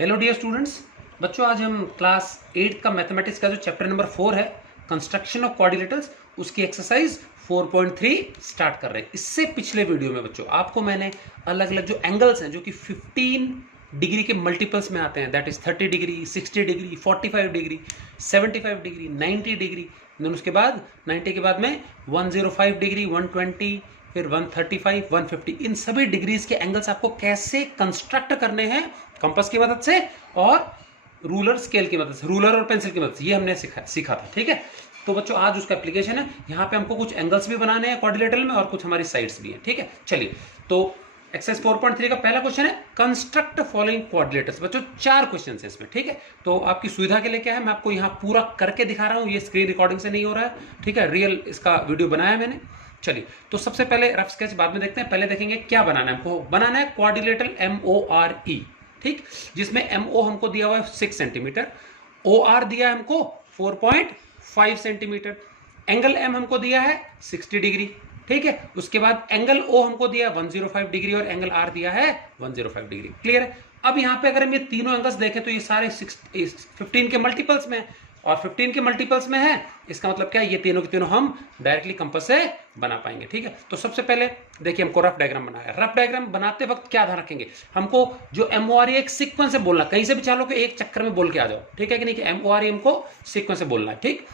Hello dear students. बच्चों आज हम क्लास 8 का मैथमेटिक्स का जो चैप्टर नंबर 4 है कंस्ट्रक्शन ऑफ कोऑर्डिनेटर्स उसकी एक्सरसाइज 4.3 स्टार्ट कर रहे हैं। इससे पिछले वीडियो में बच्चों आपको मैंने अलग अलग जो एंगल्स हैं जो कि 15 डिग्री के मल्टीपल्स में आते हैं, that is 30 degree, 60 degree, 45 degree, 75 degree, 90 degree, then उसके बाद 90 के बाद में 105 डिग्री, 120, फिर 135, 150, इन सभी डिग्रीज के एंगल्स आपको कैसे कंस्ट्रक्ट करने हैं कंपास की मदद से और रूलर स्केल की मदद से, रूलर और पेंसिल की मदद से, ये हमने सीखा था। ठीक है, तो बच्चों आज उसका एप्लीकेशन है। यहाँ पे हमको कुछ एंगल्स भी बनाने हैं क्वाड्रिलेटरल में और कुछ हमारी साइड्स भी हैं। ठीक है, चलिए तो एक्सरसाइज 4.3 का पहला क्वेश्चन है कंस्ट्रक्ट फॉलोइंग क्वाड्रिलेटर्स। बच्चों 4 क्वेश्चन है इसमें। ठीक है, तो आपकी सुविधा के लिए क्या है, मैं आपको यहाँ पूरा करके दिखा रहा हूँ, ये स्क्रीन रिकॉर्डिंग से नहीं हो रहा है। ठीक है, रियल इसका वीडियो बनाया मैंने। चलिए तो सबसे पहले रफ स्केच बाद में देखते हैं, पहले देखेंगे क्या बनाना है हमको। बनाना है क्वाड्रिलेटरल MORE, ठीक, जिसमें MO हमको दिया हुआ है 6 सेंटीमीटर, OR दिया है हमको 4.5 सेंटीमीटर, एंगल M हमको दिया है 60 डिग्री। ठीक है, उसके बाद एंगल O हमको दिया है 105 डिग्री और एंगल R दिया है 105 डिग्री। क्लियर है। अब यहां पे अगर हम ये तीनों एंगल्स देखें तो ये सारे 15 के मल्टीपल्स में और 15 के मल्टीपल्स में है, इसका मतलब क्या है, ये तीनों के तीनों हम डायरेक्टली कंपास से बना पाएंगे। ठीक है, तो सबसे पहले देखिए हमको रफ डायग्राम बनाया है। रफ डायग्राम बनाते वक्त क्या ध्यान रखेंगे, हमको जो MORE एक सीक्वेंस से बोलना, कहीं से भी चालो कि एक चक्कर में बोल के आ जाओ। ठीक है कि नहीं, कि MORE हमको सीक्वेंस से बोलना है। ठीक,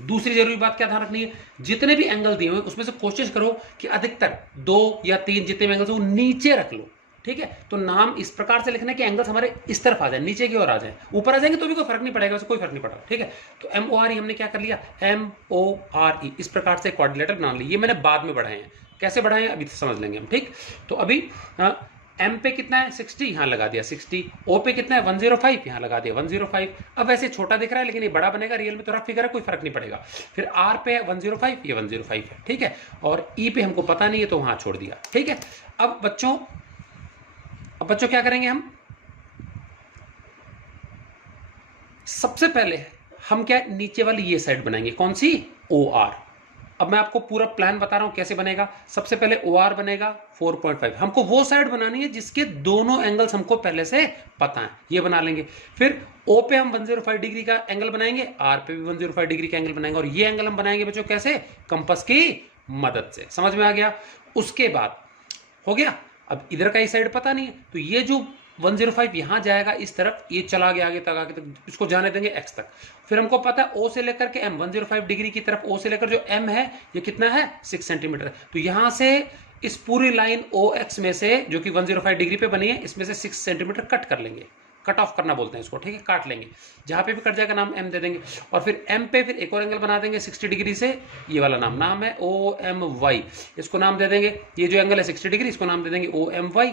दूसरी जरूरी बात क्या ध्यान रखनी है, जितने भी एंगल दिए हुए उसमें से कोशिश करो कि अधिकतर 2 या 3 जितने भी एंगल्स वो नीचे रख लो। ठीक है, तो नाम इस प्रकार से लिखना है कि एंगल्स हमारे इस तरफ आ जाए, नीचे की ओर आ जाए। ऊपर आ जाएंगे तो भी कोई फर्क नहीं पड़ेगा, वैसे कोई फर्क नहीं पड़ा। ठीक है, तो MORE हमने क्या कर लिया, MORE इस प्रकार से क्वाड्रिलेटरल बना लिया। ये मैंने बाद में बढ़ाए हैं, कैसे बढ़ाए हैं अभी समझ लेंगे हम। ठीक, तो अभी M पे कितना है 60, यहां लगा दिया 60, O पे कितना है 105, यहां लगा दिया 105। अब वैसे छोटा दिख रहा है लेकिन ये बड़ा बनेगा, रियल में तो रफ फिगर है, कोई फर्क नहीं पड़ेगा। फिर R पे 105, ये 105 है। ठीक है, और E पे हमको पता नहीं है तो वहां छोड़ दिया। ठीक है, अब बच्चों क्या करेंगे, हम सबसे पहले हम क्या नीचे वाली ये साइड बनाएंगे, कौन सी, OR। अब मैं आपको पूरा प्लान बता रहा हूं कैसे बनेगा। सबसे पहले OR बनेगा 4.5, हमको वो साइड बनानी है जिसके दोनों एंगल्स हमको पहले से पता है, ये बना लेंगे। फिर O पे हम 105 डिग्री का एंगल बनाएंगे, R पे भी 105 डिग्री का एंगल बनाएंगे, और ये एंगल हम बनाएंगे बच्चों कैसे, कंपास की मदद से। समझ में आ गया। उसके बाद हो गया, अब इधर का ही साइड पता नहीं है तो ये जो 105 यहां जाएगा इस तरफ, ये चला गया आगे तक, इसको जाने देंगे x तक। फिर हमको पता है O से लेकर के M 105 डिग्री की तरफ O से लेकर जो M है ये कितना है 6 सेंटीमीटर। तो यहां से इस पूरी लाइन OX में से जो कि 105 डिग्री पे बनी है, इसमें से 6 सेंटीमीटर कट कर लेंगे, कट ऑफ करना बोलते हैं इसको। ठीक है, काट लेंगे, जहां पे भी कट जाएगा नाम M दे देंगे। और फिर M पे फिर एक और एंगल बना देंगे 60 डिग्री से, ये वाला नाम है OMY, इसको नाम दे देंगे। ये जो एंगल है 60 डिग्री, इसको नाम दे देंगे OMY।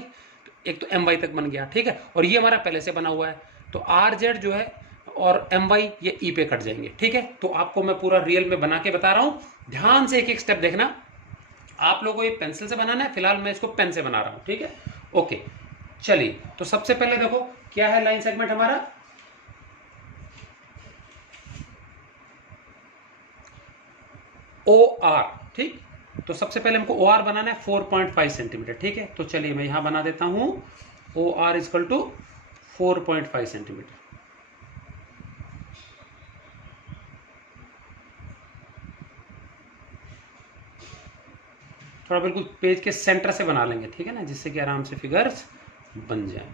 एक तो MY तक बन गया। ठीक है, और ये हमारा पहले से बना हुआ है, तो RZ जो है और MY ये E पे कट जाएंगे। ठीक है, तो आपको मैं पूरा रियल में बना के बता रहा हूं, ध्यान से एक एक स्टेप देखना। आप लोगों को ये पेंसिल से बनाना है, फिलहाल मैं इसको पेन से बना रहा हूं। ठीक है, ओके, चलिए तो सबसे पहले देखो क्या है लाइन सेगमेंट हमारा, OR। ठीक, तो सबसे पहले हमको OR बनाना है 4.5 सेंटीमीटर। ठीक है, तो चलिए मैं यहां बना देता हूं OR इक्वल टू 4.5 सेंटीमीटर। थोड़ा बिल्कुल पेज के सेंटर से बना लेंगे, ठीक है ना, जिससे कि आराम से फिगर्स बन जाए।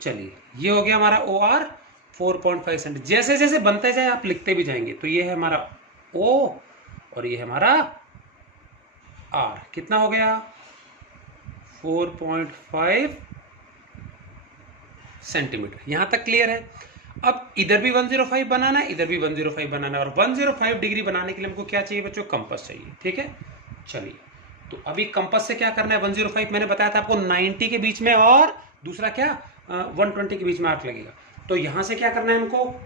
चलिए ये हो गया हमारा OR 4.5 सेंटीमीटर। जैसे जैसे बनते जाए आप लिखते भी जाएंगे। तो ये है हमारा O और ये है हमारा R। कितना हो गया 4.5 सेंटीमीटर। यहां तक क्लियर है। अब इधर भी 105 बनाना है, इधर भी 105 बनाना है, और 105 डिग्री बनाने के लिए हमको क्या चाहिए बच्चों, कंपास चाहिए। ठीक है, चलिए तो अभी कंपास से क्या करना है, 105 मैंने बताया था आपको 90 के बीच में, और दूसरा क्या 120 के बीच में आर्क लगेगा। तो यहां से क्या करना है, हमको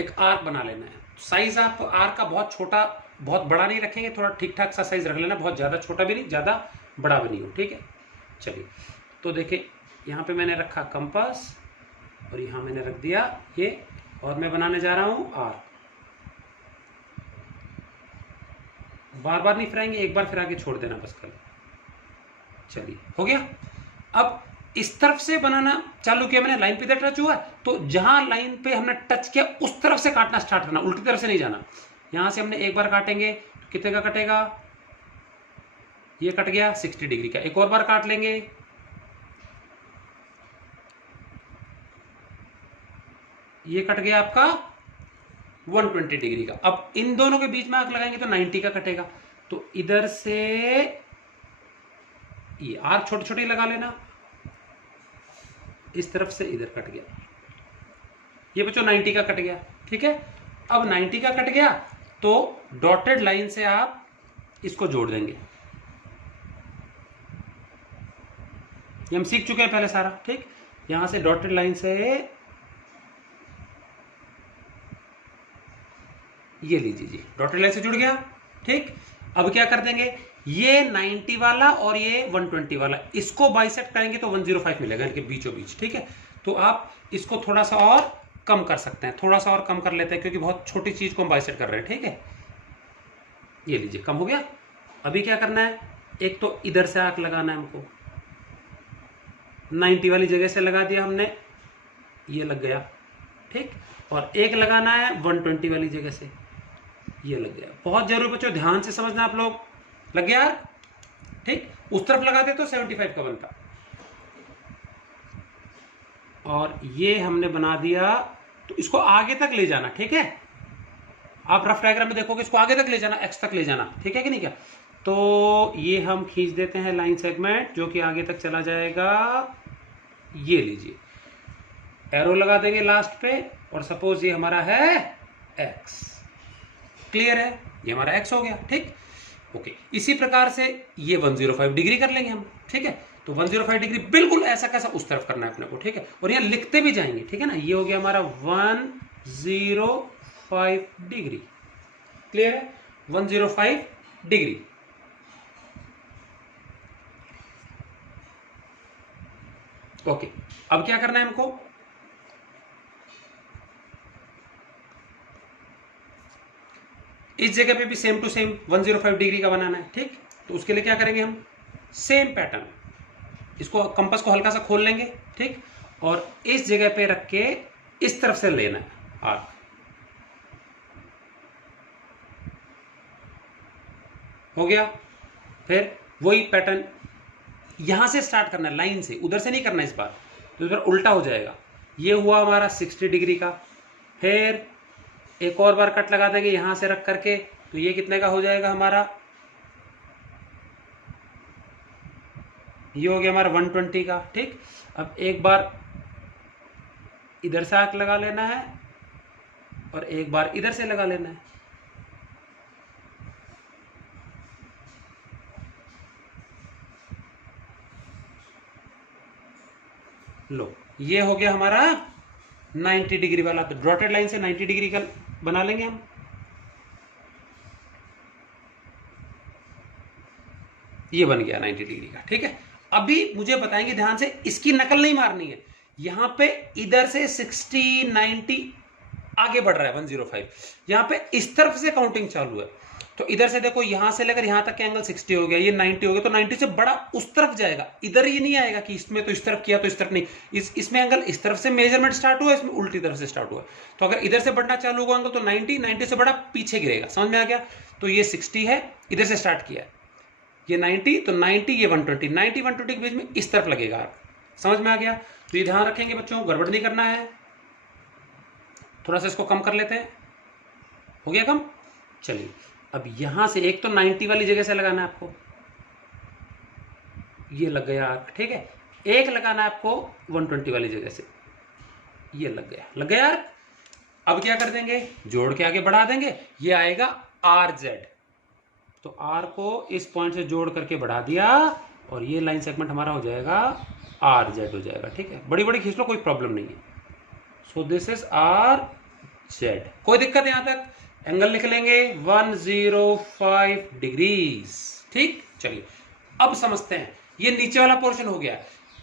एक आर्क बना लेना है। साइज आप आर्क का बहुत छोटा बहुत बड़ा नहीं रखेंगे, थोड़ा ठीक ठाक सा साइज रख लेना, बहुत ज्यादा छोटा भी नहीं ज्यादा बड़ा भी नहीं हो। ठीक है, चलिए तो देखिए यहां पे मैंने रखा कंपास, और यहां मैंने रख दिया ये, और मैं बनाने जा रहा हूं आर्क। बार बार नहीं फिराएंगे, एक बार फिरा के छोड़ देना बस कल। चलिए हो गया। अब इस तरफ से बनाना चालू किया मैंने, लाइन पे इधर टच हुआ, तो जहां लाइन पे हमने टच किया उस तरफ से काटना स्टार्ट करना, उल्टी तरफ से नहीं जाना। यहां से हमने एक बार काटेंगे तो कितने का कटेगा, ये कट गया 60 डिग्री का। एक और बार काट लेंगे, ये कट गया आपका 120 डिग्री का। अब इन दोनों के बीच में आंख लगाएंगे तो 90 का कटेगा। तो इधर से ये आर्क छोटे छोटे लगा लेना, इस तरफ से इधर कट गया, ये बच्चों 90 का कट गया। ठीक है, अब 90 का कट गया तो डॉटेड लाइन से आप इसको जोड़ देंगे। ये हम सीख चुके हैं पहले सारा। ठीक, यहां से डॉटेड लाइन से ये लीजिए जी, डॉटेड लाइन से जुड़ गया। ठीक, अब क्या कर देंगे, ये 90 वाला और ये 120 वाला इसको बाइसेक्ट करेंगे तो 105 मिलेगा इनके बीचों बीच। ठीक है, तो आप इसको थोड़ा सा और कम कर सकते हैं, थोड़ा सा और कम कर लेते हैं क्योंकि बहुत छोटी चीज को हम बाइसेक्ट कर रहे हैं। ठीक है, ये लीजिए कम हो गया। अभी क्या करना है, एक तो इधर से आंख लगाना है हमको, 90 वाली जगह से लगा दिया हमने, ये लग गया। ठीक, और एक लगाना है 120 वाली जगह से, ये लग गया। बहुत जरूरी बच्चों, ध्यान से समझना आप लोग। लग गया यार? ठीक, उस तरफ लगा दे तो 75 का बनता, और ये हमने बना दिया। तो इसको आगे तक ले जाना। ठीक है, आप रफ डायग्राम में देखोगे इसको आगे तक ले जाना, एक्स तक ले जाना। ठीक है कि नहीं क्या? तो ये हम खींच देते हैं लाइन सेगमेंट जो कि आगे तक चला जाएगा। ये लीजिए, एरो लगा देंगे लास्ट पे, और सपोज ये हमारा है एक्स। क्लियर है, ये हमारा एक्स हो गया। ठीक, ओके। इसी प्रकार से ये 105 डिग्री कर लेंगे हम। ठीक है, तो 105 डिग्री बिल्कुल ऐसा कैसा उस तरफ करना है अपने को। ठीक है, और यहां लिखते भी जाएंगे। ठीक है ना, ये हो गया हमारा 105 डिग्री। क्लियर है, 105 डिग्री। ओके, अब क्या करना है हमको, इस जगह पे भी सेम टू सेम 105 डिग्री का बनाना है। ठीक, तो उसके लिए क्या करेंगे हम, सेम पैटर्न, इसको कंपास को हल्का सा खोल लेंगे। ठीक, और इस जगह पे रख के इस तरफ से लेना है आर्क। हो गया, फिर वही पैटर्न यहां से स्टार्ट करना है, लाइन से, उधर से नहीं करना इस बार, तो इस बार उल्टा हो जाएगा। ये हुआ हमारा 60 डिग्री का। फिर एक और बार कट लगा देंगे यहां से रख करके, तो ये कितने का हो जाएगा हमारा, ये हो गया हमारा 120 का। ठीक, अब एक बार इधर से आर्क लगा लेना है और एक बार इधर से लगा लेना है। लो, ये हो गया हमारा 90 डिग्री वाला। तो डॉटेड लाइन से 90 डिग्री का बना लेंगे हम। ये बन गया 90 डिग्री का। ठीक है, अभी मुझे बताएंगे ध्यान से, इसकी नकल नहीं मारनी है। यहां पे इधर से 60 90 आगे बढ़ रहा है 105, यहां पे इस तरफ से काउंटिंग चालू है। तो इधर से देखो, यहां से लेकर यहां तक के एंगल 60 हो गया, ये 90 हो गया, तो 90 से बड़ा उस तरफ जाएगा। इधर ये नहीं आएगा कि इसमें तो इस तरफ किया तो इस तरफ नहीं, इसमें एंगल इस तरफ से मेजरमेंट स्टार्ट हुआ, इसमें उल्टी तरफ से स्टार्ट हुआ। तो अगर इधर से बढ़ना चालू हुआ एंगल तो 90 से बड़ा पीछे गिरेगा। समझ में आ गया? तो ये 60 है, इधर से स्टार्ट किया है, ये 90, तो 90, ये 120, 90 120 के बीच में इस तरफ लगेगा आर्क। समझ में आ गया? तो ये ध्यान रखेंगे बच्चों, गड़बड़ नहीं करना है। थोड़ा सा इसको कम कर लेते हैं, हो गया कम। चलिए, अब यहां से एक तो 90 वाली जगह से लगाना है आपको, ये लग गया आर्क। ठीक है, एक लगाना है आपको 120 वाली जगह से, ये लग गया आर्क। अब क्या कर देंगे, जोड़ के आगे बढ़ा देंगे, ये आएगा RZ। तो R को इस पॉइंट से जोड़ करके बढ़ा दिया, और ये लाइन सेगमेंट हमारा हो जाएगा RZ हो जाएगा। ठीक है, बड़ी बड़ी खींच लो, कोई प्रॉब्लम नहीं है। So this is RZ। कोई दिक्कत यहां तक? एंगल लिख लेंगे 105 डिग्रीज। ठीक, चलिए अब समझते हैं। ये नीचे वाला पोर्शन हो गया,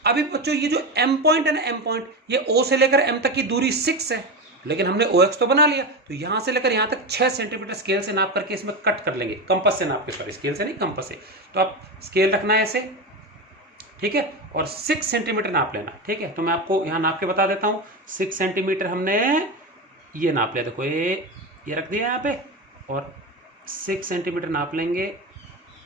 अभी बच्चों ये जो एम पॉइंट है ना, एम पॉइंट, ये ओ से लेकर एम तक की दूरी 6 है, लेकिन हमने ओ एक्स तो बना लिया, तो यहां से लेकर यहां तक 6 सेंटीमीटर स्केल से नाप करके इसमें कट कर लेंगे, कंपास से नाप के, सॉरी स्केल से नहीं कंपास से। तो आप स्केल रखना है ऐसे, ठीक है, और 6 सेंटीमीटर नाप लेना, ठीक है। तो मैं आपको यहां नाप के बता देता हूं, 6 सेंटीमीटर हमने ये नाप लिया, देखो ये रख दिया यहाँ पे, और 6 सेंटीमीटर नाप लेंगे,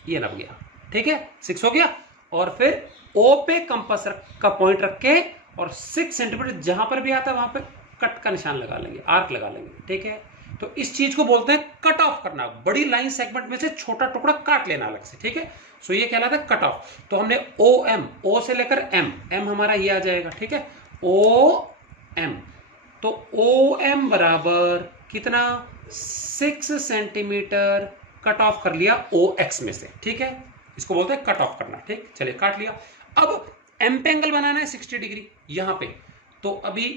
ये नाप गया, ठीक है, 6 हो गया। और फिर ओ पे कंपास का पॉइंट रख के और 6 सेंटीमीटर जहां पर भी आता है वहां पे कट का निशान लगा लेंगे, आर्क लगा लेंगे, ठीक है। तो इस चीज को बोलते हैं कट ऑफ करना, बड़ी लाइन सेगमेंट में से छोटा टुकड़ा काट लेना अलग से, ठीक है। सो ये कहलाता है कट ऑफ। तो हमने ओ एम, ओ से लेकर एम, एम हमारा ये आ जाएगा, ठीक है, ओ एम। तो ओ एम बराबर कितना, 6 सेंटीमीटर कट ऑफ कर लिया ओ एक्स में से, ठीक है। इसको बोलते हैं कट ऑफ करना, ठीक। चलिए काट लिया। अब एम पे एंगल बनाना है 60 डिग्री यहां पे। तो अभी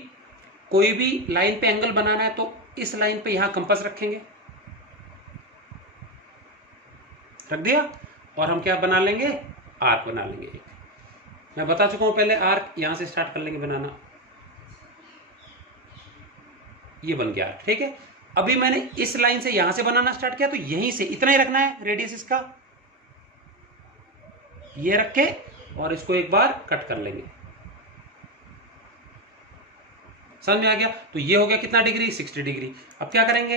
कोई भी लाइन पे एंगल बनाना है तो इस लाइन पे यहां कंपास रखेंगे, रख दिया, और हम क्या बना लेंगे, आर्क बना लेंगे। मैं बता चुका हूं पहले, आर्क यहां से स्टार्ट कर लेंगे बनाना, ये बन गया, ठीक है। अभी मैंने इस लाइन से यहां से बनाना स्टार्ट किया, तो यहीं से इतना ही रखना है रेडियस इसका, ये रख के और इसको एक बार कट कर लेंगे, समझ में आ गया। तो ये हो गया कितना डिग्री, 60 डिग्री। अब क्या करेंगे,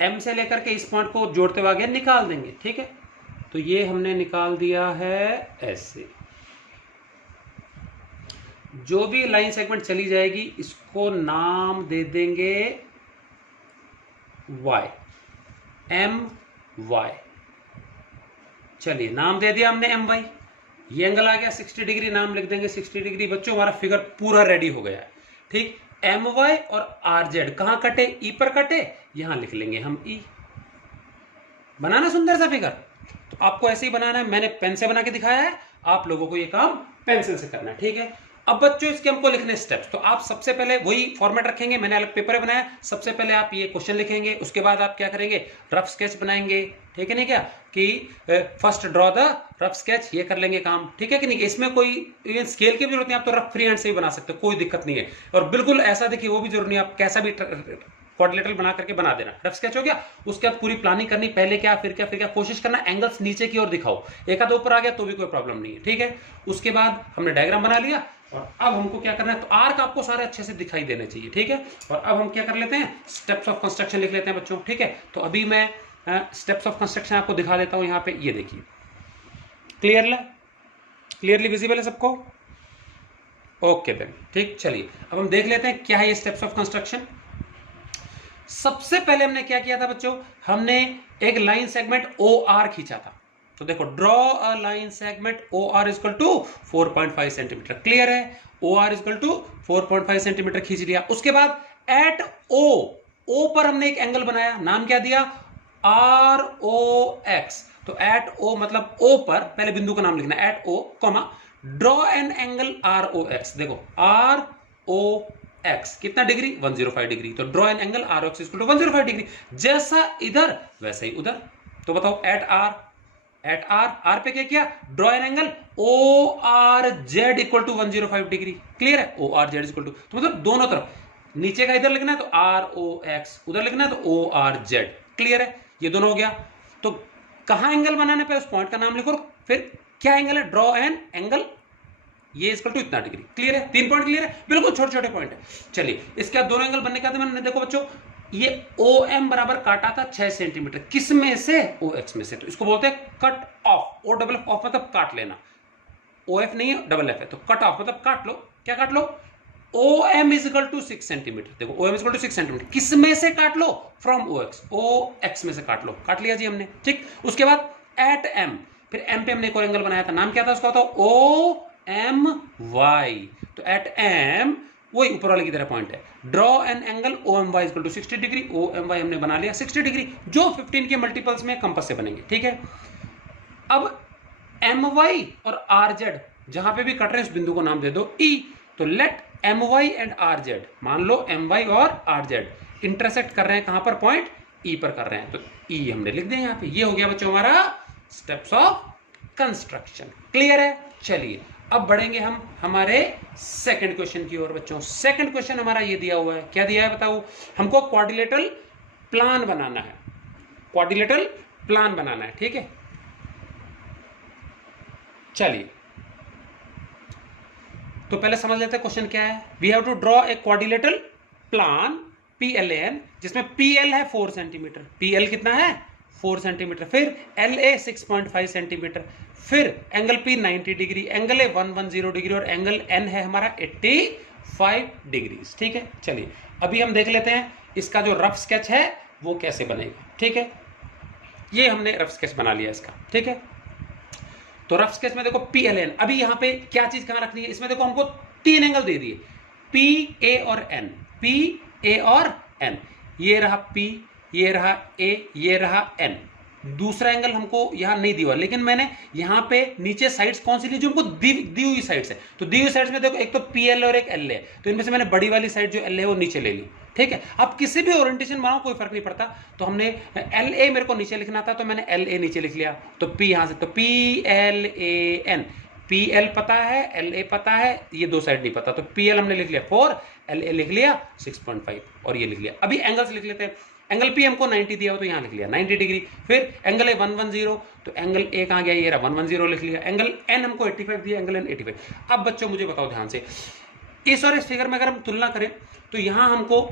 एम से लेकर के इस पॉइंट को जोड़ते हुए आगे निकाल देंगे, ठीक है। तो ये हमने निकाल दिया है ऐसे। जो भी लाइन सेगमेंट चली जाएगी इसको नाम दे देंगे y, एम वाई। चलिए नाम दे दिया हमने एम वाई। ये एंगल आ गया 60 डिग्री, नाम लिख देंगे 60 डिग्री। बच्चों हमारा फिगर पूरा रेडी हो गया है, ठीक। एम वाई और आर जेड कहां कटे, ई पर कटे, यहां लिख लेंगे हम ई। बनाना सुंदर सा फिगर। तो आपको ऐसे ही बनाना है, मैंने पेन से बना के दिखाया है, आप लोगों को ये काम पेंसिल से करना है, ठीक है। अब बच्चों इसके हमको लिखने स्टेप्स। तो आप सबसे पहले वही फॉर्मेट रखेंगे, मैंने अलग पेपर बनाया। सबसे पहले आप ये क्वेश्चन लिखेंगे, उसके बाद आप क्या करेंगे, रफ स्केच बनाएंगे, ठीक है नहीं, क्या कि first draw the rough sketch, ये कर लेंगे काम, ठीक है कि नहीं। इसमें कोई स्केल की भी जरूरत नहीं, आप तो रफ फ्री हैंड से भी बना सकते हो, कोई दिक्कत नहीं है। और बिल्कुल ऐसा देखिए वो भी जरूरी नहीं, आप कैसा भी क्वाड्रिलेटरल बना करके बना देना। रफ स्केच हो गया, उसके बाद पूरी प्लानिंग करनी, पहले क्या फिर क्या फिर क्या, कोशिश करना एंगल्स नीचे की ओर दिखाओ, एक आधा ऊपर आ गया तो भी कोई प्रॉब्लम नहीं है, ठीक है। उसके बाद हमने डायग्राम बना लिया, और अब हमको क्या करना है, तो आर्क आपको सारे अच्छे से दिखाई देने चाहिए, ठीक है। और अब हम क्या कर लेते हैं, स्टेप्स ऑफ कंस्ट्रक्शन लिख लेते हैं बच्चों, ठीक है। तो अभी मैं स्टेप्स ऑफ कंस्ट्रक्शन आपको दिखा देता हूं यहाँ पे, ये देखिए क्लियरली विजिबल है सबको, ओके देन, ठीक। चलिए अब हम देख लेते हैं क्या है ये स्टेप्स ऑफ कंस्ट्रक्शन। सबसे पहले हमने क्या किया था बच्चों, हमने एक लाइन सेगमेंट ओ आर खींचा था। तो देखो, draw a line segment O R equal to 4.5 centimetre, clear है। O R equal to 4.5 centimetre खींच लिया। उसके बाद एट ओ पर हमने एक एंगल बनाया, नाम क्या दिया, आर ओ एक्स। तो एट ओ मतलब ओ पर, पहले बिंदु का नाम लिखना, at O comma draw an angle R O X. देखो आर ओ एक्स कितना डिग्री, 105 डिग्री। तो draw an angle R X equal to 105 degree, जैसा इधर वैसा ही उधर। तो बताओ एट आर पे क्या किया, draw an angle O R Z equal to 105 degree, clear है। O R Z equal to, तो मतलब दोनों तरफ, नीचे का इधर लिखना है तो आर ओ एक्स, उधर लिखना है तो ओ आर जेड, क्लियर है। ये दोनों हो गया। तो कहां एंगल बनाने पे उस पॉइंट का नाम लिखो, फिर क्या एंगल है, ड्रॉ एन एंगल ये इक्वल टू इतना डिग्री, क्लियर है। 3 पॉइंट क्लियर है, बिल्कुल छोटे छोटे पॉइंट है। चलिए इसके बाद दोनों एंगल बनने के बाद मैंने देखो बच्चों, ये ओ एम बराबर काटा था 6 सेंटीमीटर, किस में से, ओ एक्स में से। तो इसको बोलते हैं cut off. O double off मतलब काट लेना, ओ एफ नहीं है डबल एफ है, तो कट ऑफ मतलब काट लो। क्या काट लो, O M is equal to 6 centimetre. देखो O M is equal to 6 centimetre, किस में से काट लो, from O X, O X में से काट लो, काट लिया जी हमने, ठीक। उसके बाद एट एम, फिर एम पे हमने एक और एंगल बनाया था, नाम क्या था उसका, ओ एम वाई। तो एट एम वही ऊपर वाले की तरह पॉइंट है, draw an angle O M Y equal to 60 degree. O M Y हमने बना लिया 60 डिग्री, जो 15 के मल्टीपल्स में कंपास से बनेंगे, ठीक है। अब एम वाई और आर जेड जहां पे भी कट रहे हैं उस बिंदु को नाम दे दो ई। तो let M Y and R Z, मान लो एम वाई और आर जेड इंटरसेक्ट कर रहे हैं कहां पर, पॉइंट ई पर कर रहे हैं, तो ई हमने लिख दिया यहां पे। ये हो गया बच्चों हमारा स्टेप्स ऑफ कंस्ट्रक्शन, क्लियर है। चलिए अब बढ़ेंगे हम हमारे सेकंड क्वेश्चन की ओर बच्चों। सेकंड क्वेश्चन हमारा ये दिया हुआ है, क्या दिया है बताओ? हमको क्वाड्रिलेटरल प्लान बनाना है, क्वाड्रिलेटरल प्लान बनाना है, ठीक है। चलिए तो पहले समझ लेते हैं क्वेश्चन क्या है। We have to draw a quadrilateral plan PLAN, जिसमें PL है 4 सेंटीमीटर, PL कितना है 4 सेंटीमीटर, फिर LA 6.5 सेंटीमीटर, फिर angle P 90 degree, angle A 110 degree और एंगल N है हमारा 85 डिग्री, ठीक है। चलिए अभी हम देख लेते हैं इसका जो रफ स्केच है वो कैसे बनेगा, ठीक है। ये हमने रफ स्केच बना लिया इसका, ठीक है। तो रफ स्केच में देखो PLN, अभी यहां पे क्या चीज कहां रखनी है, इसमें देखो हमको 3 एंगल दे दिए, P, A और N, P, A और N, ये रहा P, ये रहा A, ये रहा N। दूसरा एंगल हमको यहां नहीं दिया, लेकिन मैंने यहां पे नीचे साइड्स कौन सी ली जो हमको दी हुई साइड्स है। तो दी हुई साइड्स में देखो एक तो PL और एक L है, तो इनमें से मैंने बड़ी वाली साइड जो L है वो नीचे ले ली, ठीक है। अब किसी भी ओरिएंटेशन बनाओ कोई फर्क नहीं पड़ता, तो हमने LA मेरे को नीचे लिखना था तो मैंने LA नीचे लिख लिया, तो P यहां से, तो PLAN, PL पता है, LA पता है, ये दो साइड नहीं पता, तो PL हमने लिख लिया 4, LA लिख लिया 6.5 और ये लिख लिया। अभी एंगल्स लिख लेते हैं। एंगल P हमको 90 दिया हो तो यहां लिख लिया 90 डिग्री, फिर एंगल A 110, तो एंगल A कहां गया, ये रहा 110 लिख लिया। एंगल N हमको 85 दिया, एंगल N 85। अब बच्चों मुझे बताओ ध्यान से, इस और इस फिगर में अगर हम तुलना करें तो यहां हमको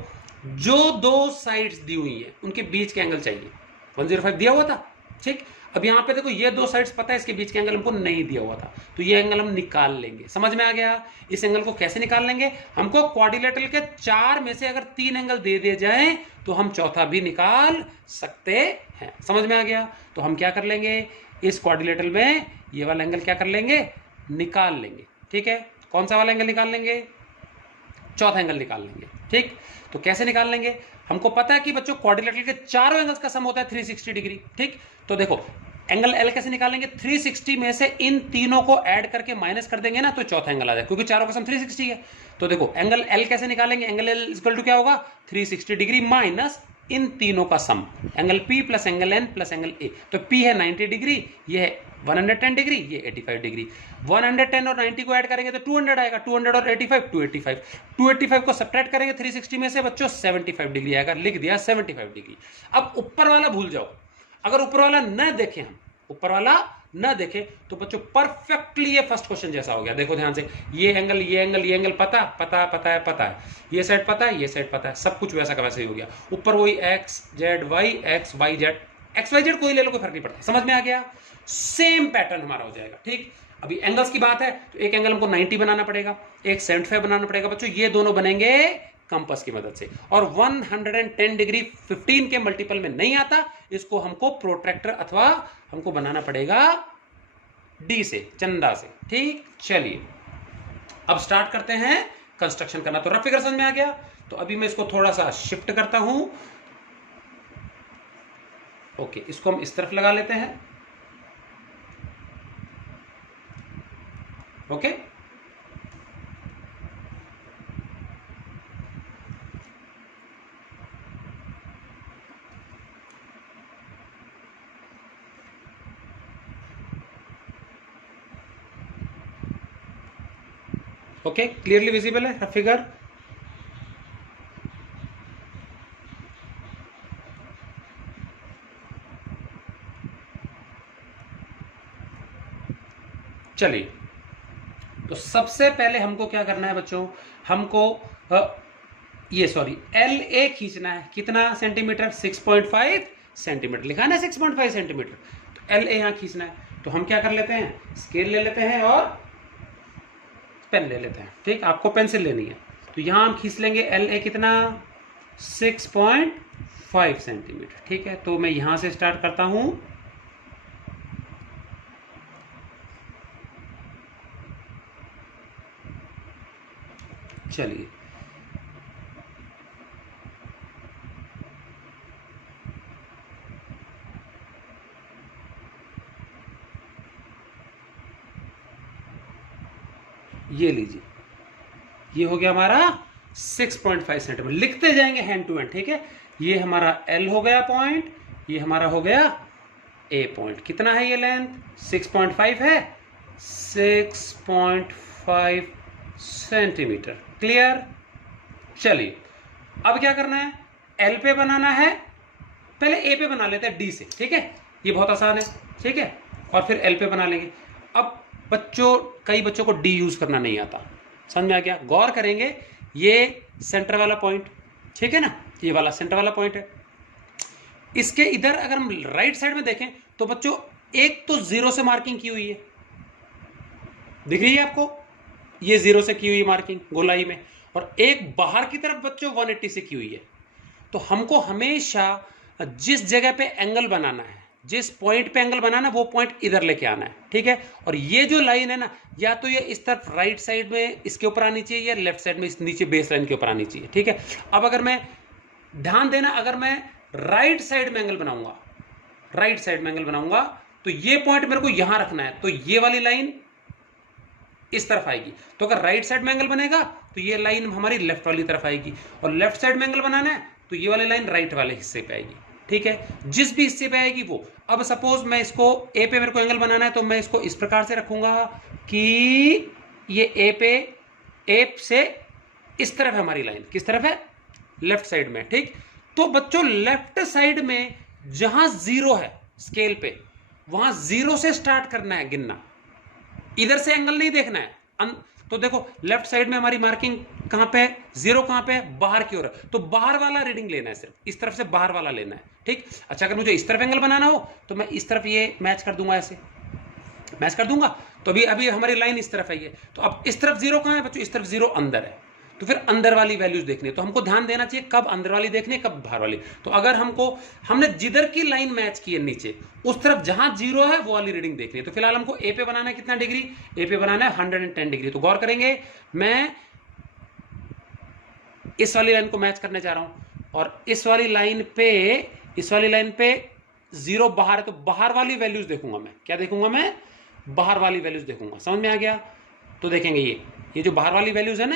जो दो साइड्स दी हुई है उनके बीच के एंगल चाहिए, 105 दिया हुआ था, ठीक। अब यहां पे देखो ये दो साइड्स पता है, इसके बीच के एंगल हमको नहीं दिया हुआ था, तो ये एंगल हम निकाल लेंगे। समझ में आ गया? इस एंगल को कैसे निकाल लेंगे? हमको क्वाड्रिलेटरल के 4 में से अगर 3 एंगल दे दिए जाए तो हम चौथा भी निकाल सकते हैं। समझ में आ गया? तो हम क्या कर लेंगे, इस क्वाड्रिलेटरल में ये वाला एंगल क्या कर लेंगे, निकाल लेंगे, ठीक है। कौन सा वाला एंगल निकाल लेंगे? चौथा एंगल निकाल लेंगे, ठीक। तो कैसे निकाल लेंगे? हमको पता है कि बच्चों क्वाड्रिलेटरल के चारों एंगल्स का सम होता है 360 डिग्री, ठीक। तो देखो एंगल L कैसे निकालेंगे, 360 में से इन तीनों को ऐड करके माइनस कर देंगे ना तो चौथा एंगल आ जाएगा, क्योंकि चारों का सम 360 है। तो देखो एंगल L कैसे निकालेंगे, एंगल L इक्वल टू क्या होगा, 360 डिग्री माइनस इन तीनों का sum, angle P plus angle N plus angle A। तो P है 90 डिग्री, ये है 110 डिग्री, ये 85 डिग्री। 110 और 90 को ऐड करेंगे तो 200 आएगा, 200 और 85 285, 285 को सब्ट्रैक्ट करेंगे 360 में से बच्चों 75 डिग्री आएगा, लिख दिया 75 डिग्री। अब ऊपर वाला भूल जाओ, अगर ऊपर वाला न देखें हम, ऊपर वाला न देखें तो बच्चों परफेक्टली ये फर्स्ट क्वेश्चन जैसा हो गया। देखो ध्यान से, ये एंगल ये एंगल ये एंगल पता पता पता है, पता है, ये साइड पता है, ये साइड पता है, सब कुछ वैसा का वैसा ही हो गया। ऊपर वही X Z Y, X Y Z, X Y Z कोई ले लो कोई फर्क नहीं पड़ता। समझ में आ गया? सेम पैटर्न हमारा हो जाएगा, ठीक। अभी एंगल्स की बात है तो एक एंगल हमको 90 बनाना पड़ेगा, एक 75 बनाना पड़ेगा बच्चों, ये दोनों बनेंगे कंपास की मदद से। और 110 डिग्री 15 के मल्टीपल में नहीं आता, इसको हमको प्रोट्रैक्टर अथवा हमको बनाना पड़ेगा D से, चंदा से, ठीक। चलिए अब स्टार्ट करते हैं कंस्ट्रक्शन करना। तो रफ फिगर समझ में आ गया? तो अभी मैं इसको थोड़ा सा शिफ्ट करता हूं, ओके, इसको हम इस तरफ लगा लेते हैं, ओके। ओके, क्लियरली विजिबल है रफ फिगर? चलिए तो सबसे पहले हमको क्या करना है बच्चों, हमको ये सॉरी LA खींचना है, कितना सेंटीमीटर, 6.5 सेंटीमीटर लिखा ना, 6.5 सेंटीमीटर। तो LA यहां खींचना है, तो हम क्या कर लेते हैं, स्केल ले लेते हैं और पेन ले लेते हैं, ठीक। आपको पेंसिल लेनी है, तो यहां हम खींच लेंगे LA कितना, 6.5 सेंटीमीटर, ठीक है। तो मैं यहां से स्टार्ट करता हूं, चलिए ये लीजिए, ये हो गया हमारा 6.5 सेंटीमीटर। लिखते जाएंगे हैंड टू हैंड, ठीक है। ये हमारा L हो गया पॉइंट, ये हमारा हो गया A पॉइंट। कितना है ये लेंथ, 6.5 है, 6.5 सेंटीमीटर। क्लियर? चलिए अब क्या करना है, एल पे बनाना है, पहले ए पे बना लेते हैं डी से, ठीक है, ये बहुत आसान है, ठीक है, और फिर एल पे बना लेंगे। अब बच्चों, कई बच्चों को डी यूज करना नहीं आता, समझ में आ गया? गौर करेंगे, ये सेंटर वाला पॉइंट, ठीक है ना, ये वाला सेंटर वाला पॉइंट है। इसके इधर अगर हम राइट साइड में देखें तो बच्चों एक तो जीरो से मार्किंग की हुई है, दिख रही है आपको, ये जीरो से की हुई मार्किंग गोलाई में, और एक बाहर की तरफ बच्चों 180 से की हुई है। तो हमको हमेशा जिस जगह पे एंगल बनाना है, जिस पॉइंट पे एंगल बनाना है, वो पॉइंट इधर लेके आना है, ठीक है। और ये जो लाइन है ना, या तो ये इस तरफ राइट साइड में इसके ऊपर आनी चाहिए, या लेफ्ट साइड में इस नीचे बेस लाइन के ऊपर आनी चाहिए, ठीक है। अब अगर मैं, ध्यान देना, अगर मैं राइट साइड में एंगल बनाऊंगा, राइट साइड में एंगल बनाऊंगा, तो ये पॉइंट मेरे को यहां रखना है, तो ये वाली लाइन इस तरफ आएगी। तो अगर राइट साइड में एंगल बनेगा तो ये लाइन हमारी लेफ्ट वाली तरफ आएगी, और लेफ्ट साइड में एंगल बनाना है तो ये वाली लाइन राइट वाले हिस्से पे आएगी, ठीक है। जिस भी हिस्से पे आएगी वो, अब सपोज मैं इसको ए पे मेरे को एंगल बनाना है, तो मैं इसको इस प्रकार से रखूंगा कि ये ए पे, ए से इस तरफ है हमारी लाइन, किस तरफ है, लेफ्ट साइड में, ठीक। तो बच्चों लेफ्ट साइड में जहां जीरो है स्केल पे, वहां जीरो से स्टार्ट करना है गिनना, इधर से एंगल नहीं देखना है। तो देखो लेफ्ट साइड में हमारी मार्किंग कहां पे है, जीरो कहां पे है, बाहर की ओर है, तो बाहर वाला रीडिंग लेना है, सिर्फ इस तरफ से बाहर वाला लेना है, ठीक। अच्छा, अगर मुझे इस तरफ एंगल बनाना हो तो मैं इस तरफ ये मैच कर दूंगा, ऐसे मैच कर दूंगा, तो अभी हमारी लाइन इस तरफ है ये, तो अब इस तरफ जीरो कहां है बच्चों, इस तरफ जीरो अंदर है, तो फिर अंदर वाली वैल्यूज देखनी है। तो हमको ध्यान देना चाहिए कब अंदर वाली देखनी है, कब बाहर वाली। तो अगर हमने जिधर की लाइन मैच की है नीचे, उस तरफ जहां जीरो है वो वाली रीडिंग देखनी है। तो फिलहाल हमको ए पे बनाना है कितना डिग्री, ए पे बनाना है 110 डिग्री। तो गौर करेंगे, मैं इस वाली लाइन को मैच करने जा रहा हूं, और इस वाली लाइन पे जीरो बाहर है, तो बाहर वाली वैल्यूज देखूंगा मैं, क्या देखूंगा मैं, बाहर वाली वैल्यूज देखूंगा। समझ में आ गया? तो देखेंगे ये जो बाहर वाली वैल्यूज है ना,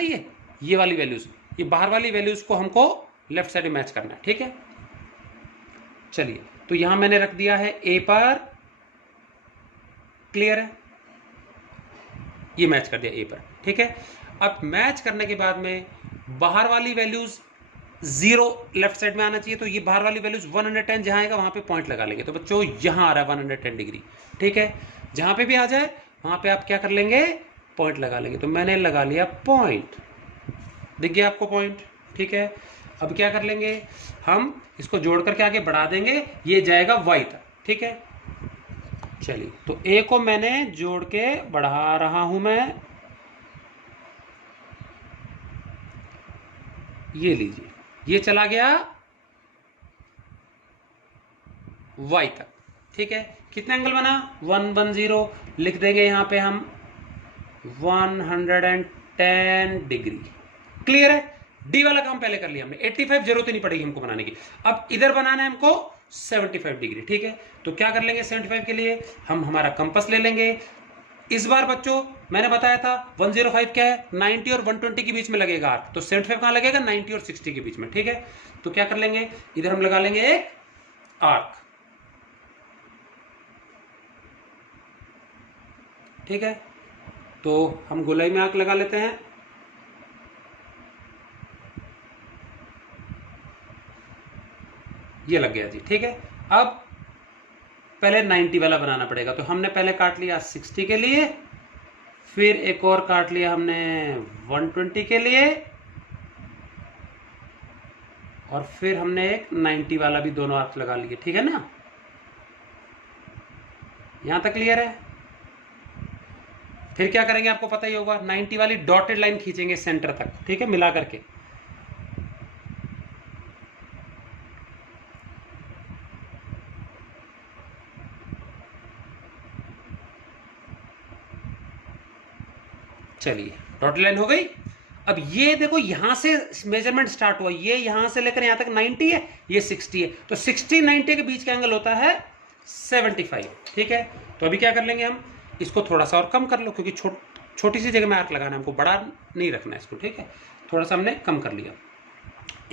ये वाली वैल्यूज, ये बाहर वाली वैल्यूज को हमको लेफ्ट साइड में मैच करना है, ठीक है। चलिए, तो यहां मैंने रख दिया है ए पर, क्लियर है, ये मैच कर दिया ए पर, ठीक है। अब मैच करने के बाद में बाहर वाली वैल्यूज जीरो लेफ्ट साइड में आना चाहिए, तो ये बाहर वाली वैल्यूज 110 जहां आएगा वहां पे पॉइंट लगा लेंगे। तो बच्चों यहां आ रहा है 110 डिग्री, ठीक है। जहां पे भी आ जाए वहां पे आप क्या कर लेंगे, पॉइंट लगा लेंगे। तो मैंने लगा लिया पॉइंट, दिख गया आपको पॉइंट, ठीक है। अब क्या कर लेंगे, हम इसको जोड़ करके आगे बढ़ा देंगे, ये जाएगा वाई तक, ठीक है। चलिए, तो ए को मैंने जोड़ के बढ़ा रहा हूं मैं, ये लीजिए, ये चला गया वाई तक, ठीक है। कितना एंगल बना, 110, लिख देंगे यहां पे हम 110 डिग्री, क्लियर है। डी वाला काम पहले कर लिया हमने, 85 जरूरत ही नहीं पड़ेगी हमको बनाने की। अब इधर बनाना है हमको 75 डिग्री, ठीक है। तो क्या कर लेंगे, 75 के लिए हम हमारा कंपास ले लेंगे। इस बार बच्चों मैंने बताया था 105 क्या है, 90 और 120 के बीच में लगेगा आर्क, तो 75 कहां लगेगा, 90 और 60 के बीच में, ठीक है। तो क्या कर लेंगे, इधर हम लगा लेंगे एक आर्क, ठीक है। तो हम गोलाई में आर्क लगा लेते हैं, ये लग गया जी, ठीक है। अब पहले 90 वाला बनाना पड़ेगा, तो हमने पहले काट लिया 60 के लिए, फिर एक और काट लिया हमने 120 के लिए, और फिर हमने एक 90 वाला भी दोनों आर्क लगा लिए, ठीक है ना। यहां तक क्लियर है। फिर क्या करेंगे आपको पता ही होगा, 90 वाली डॉटेड लाइन खींचेंगे सेंटर तक, ठीक है, मिला करके। चलिए, डॉटेड लाइन हो गई। अब ये देखो यहां से मेजरमेंट स्टार्ट हुआ, ये यहां से लेकर यहां तक 90 है, ये 60 है, तो 60-90 के बीच का एंगल होता है 75, ठीक है। तो अभी क्या कर लेंगे, हम इसको थोड़ा सा और कम कर लो, क्योंकि छोटी सी जगह में आर्क लगाना है हमको, बड़ा नहीं रखना है इसको, ठीक है। थोड़ा सा हमने कम कर लिया,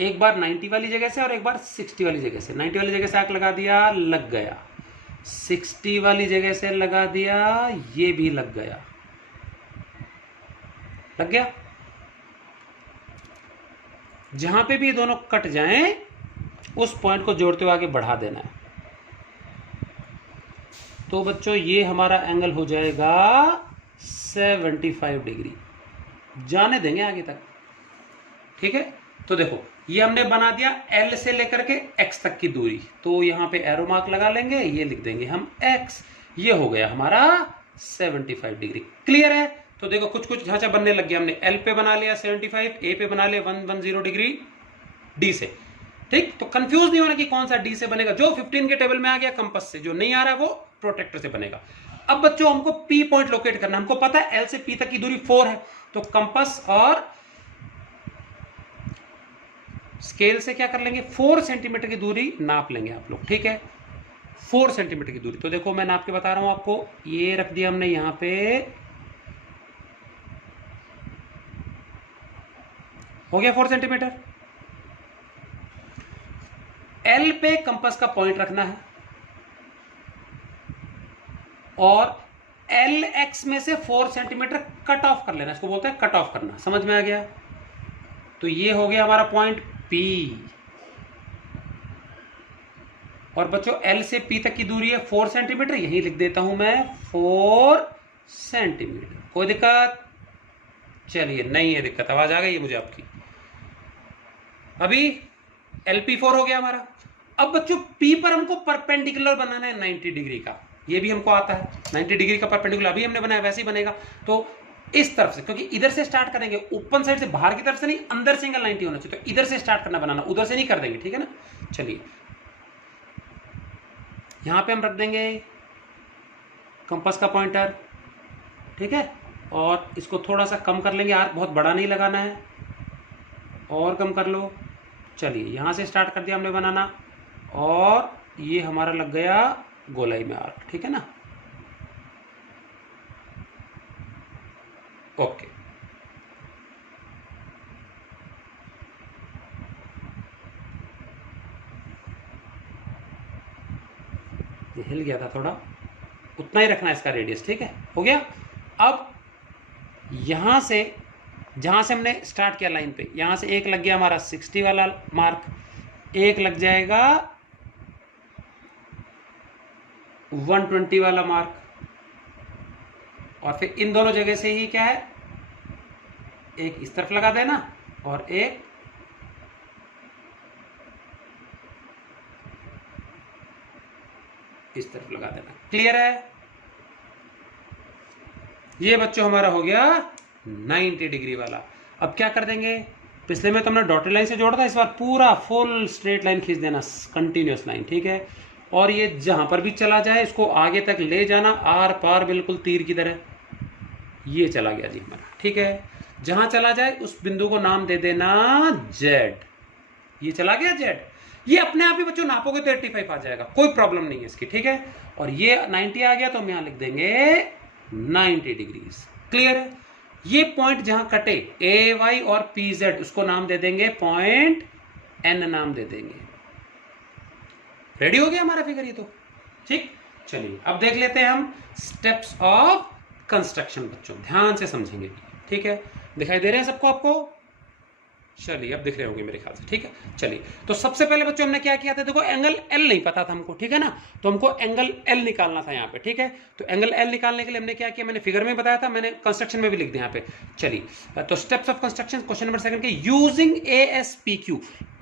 एक बार 90 वाली जगह से और एक बार 60 वाली जगह से। 90 वाली जगह से आर्क लगा दिया, लग गया, 60 वाली जगह से लगा दिया, ये भी लग गया, लग गया। जहां पे भी ये दोनों कट जाएं उस पॉइंट को जोड़ते हुए आगे बढ़ा देना है। तो बच्चों ये हमारा एंगल हो जाएगा 75 डिग्री, जाने देंगे आगे तक, ठीक है। तो देखो ये हमने बना दिया L से लेकर के X तक की दूरी, तो यहां पे एरो मार्क लगा लेंगे, ये लिख देंगे हम X, ये हो गया हमारा 75 डिग्री। क्लियर है। तो देखो कुछ कुछ ढांचा बनने लग गया, हमने L पे बना लिया 75, A पे बना लिया 110 डिग्री D से, ठीक। तो कंफ्यूज नहीं होना कि कौन सा D से बनेगा, जो 15 के टेबल में आ गया कंपास से, जो नहीं आ रहा है वो प्रोटेक्टर से बनेगा। अब बच्चों हमको P पॉइंट लोकेट करना, हमको पता है L से P तक की दूरी 4 है, तो कंपास और स्केल से क्या कर लेंगे, 4 सेंटीमीटर की दूरी नाप लेंगे आप लोग, ठीक है। 4 सेंटीमीटर की दूरी, तो देखो मैं नाप के बता रहा हूं आपको, ये रख दिया हमने यहां पे, हो गया 4 सेंटीमीटर। L पे कंपास का पॉइंट रखना है और LX में से 4 सेंटीमीटर कट ऑफ कर लेना, इसको बोलते हैं कट ऑफ करना, समझ में आ गया। तो ये हो गया हमारा पॉइंट P, और बच्चों L से P तक की दूरी है 4 सेंटीमीटर, यही लिख देता हूं मैं 4 सेंटीमीटर। कोई दिक्कत? चलिए नहीं है दिक्कत, आवाज आ गई है मुझे आपकी। अभी LP4 हो गया हमारा। अब बच्चों P पर हमको परपेंडिकुलर बनाना है 90 डिग्री का, ये भी हमको आता है 90 डिग्री का परपेंडिकुलर, अभी हमने बनाया वैसे ही बनेगा। तो इस तरफ से, क्योंकि इधर से स्टार्ट करेंगे, ओपन साइड से, बाहर की तरफ से नहीं, अंदर से एंगल 90 होना चाहिए, तो इधर से स्टार्ट करना बनाना, उधर से नहीं कर देंगे, ठीक है ना। चलिए यहां पे हम रख देंगे कंपास का पॉइंटर, ठीक है, और इसको थोड़ा सा कम कर लेंगे, आर्क बहुत बड़ा नहीं लगाना है, और कम कर लो। चलिए यहां से स्टार्ट कर दिया हमने बनाना, और ये हमारा लग गया गोलाई में आर्क, ठीक है ना। ओके, ये हिल गया था थोड़ा, उतना ही रखना है इसका रेडियस, ठीक है, हो गया। अब यहां से, जहां से हमने स्टार्ट किया लाइन पे, यहां से एक लग गया हमारा 60 वाला मार्क, एक लग जाएगा 120 वाला मार्क, और फिर इन दोनों जगह से ही क्या है, एक इस तरफ लगा देना और एक इस तरफ लगा देना। क्लियर है। ये बच्चों हमारा हो गया 90 डिग्री वाला। अब क्या कर देंगे, पिछले में तो हमने डॉटेड लाइन से जोड़ा था, इस बार पूरा फुल स्ट्रेट लाइन खींच देना, कंटिन्यूअस लाइन, ठीक है। और ये जहां पर भी चला जाए इसको आगे तक ले जाना, आर पार बिल्कुल तीर की तरह। ये चला गया जी हमारा, ठीक है। जहां चला जाए उस बिंदु को नाम दे देना Z, ये चला गया Z। ये अपने आप ही बच्चों नापोगे तो 85 आ जाएगा, कोई प्रॉब्लम नहीं है इसकी, ठीक है। और ये 90 आ गया तो हम यहां लिख देंगे 90 डिग्रीज। क्लियर है। ये पॉइंट जहां कटे AY और PZ, उसको नाम दे देंगे पॉइंट N, नाम दे देंगे। रेडी हो गया हमारा फिगर ये तो, ठीक। चलिए अब देख लेते हैं हम स्टेप्स ऑफ कंस्ट्रक्शन, बच्चों ध्यान से समझेंगे, ठीक है। दिखाई दे रहे हैं सबको आपको? चलिए अब दिख रहे होंगे मेरे ख्याल से, ठीक है। चलिए तो सबसे पहले बच्चों हमने क्या किया था, देखो एंगल L नहीं पता था हमको, ठीक है ना, तो हमको एंगल L निकालना था यहाँ पे, ठीक है। तो एंगल L निकालने के लिए हमने क्या किया, मैंने फिगर में बताया था, मैंने कंस्ट्रक्शन में भी लिख दिया यहाँ पे। चलिए तो steps of construction, question number 2 के, यूजिंग ASPQ।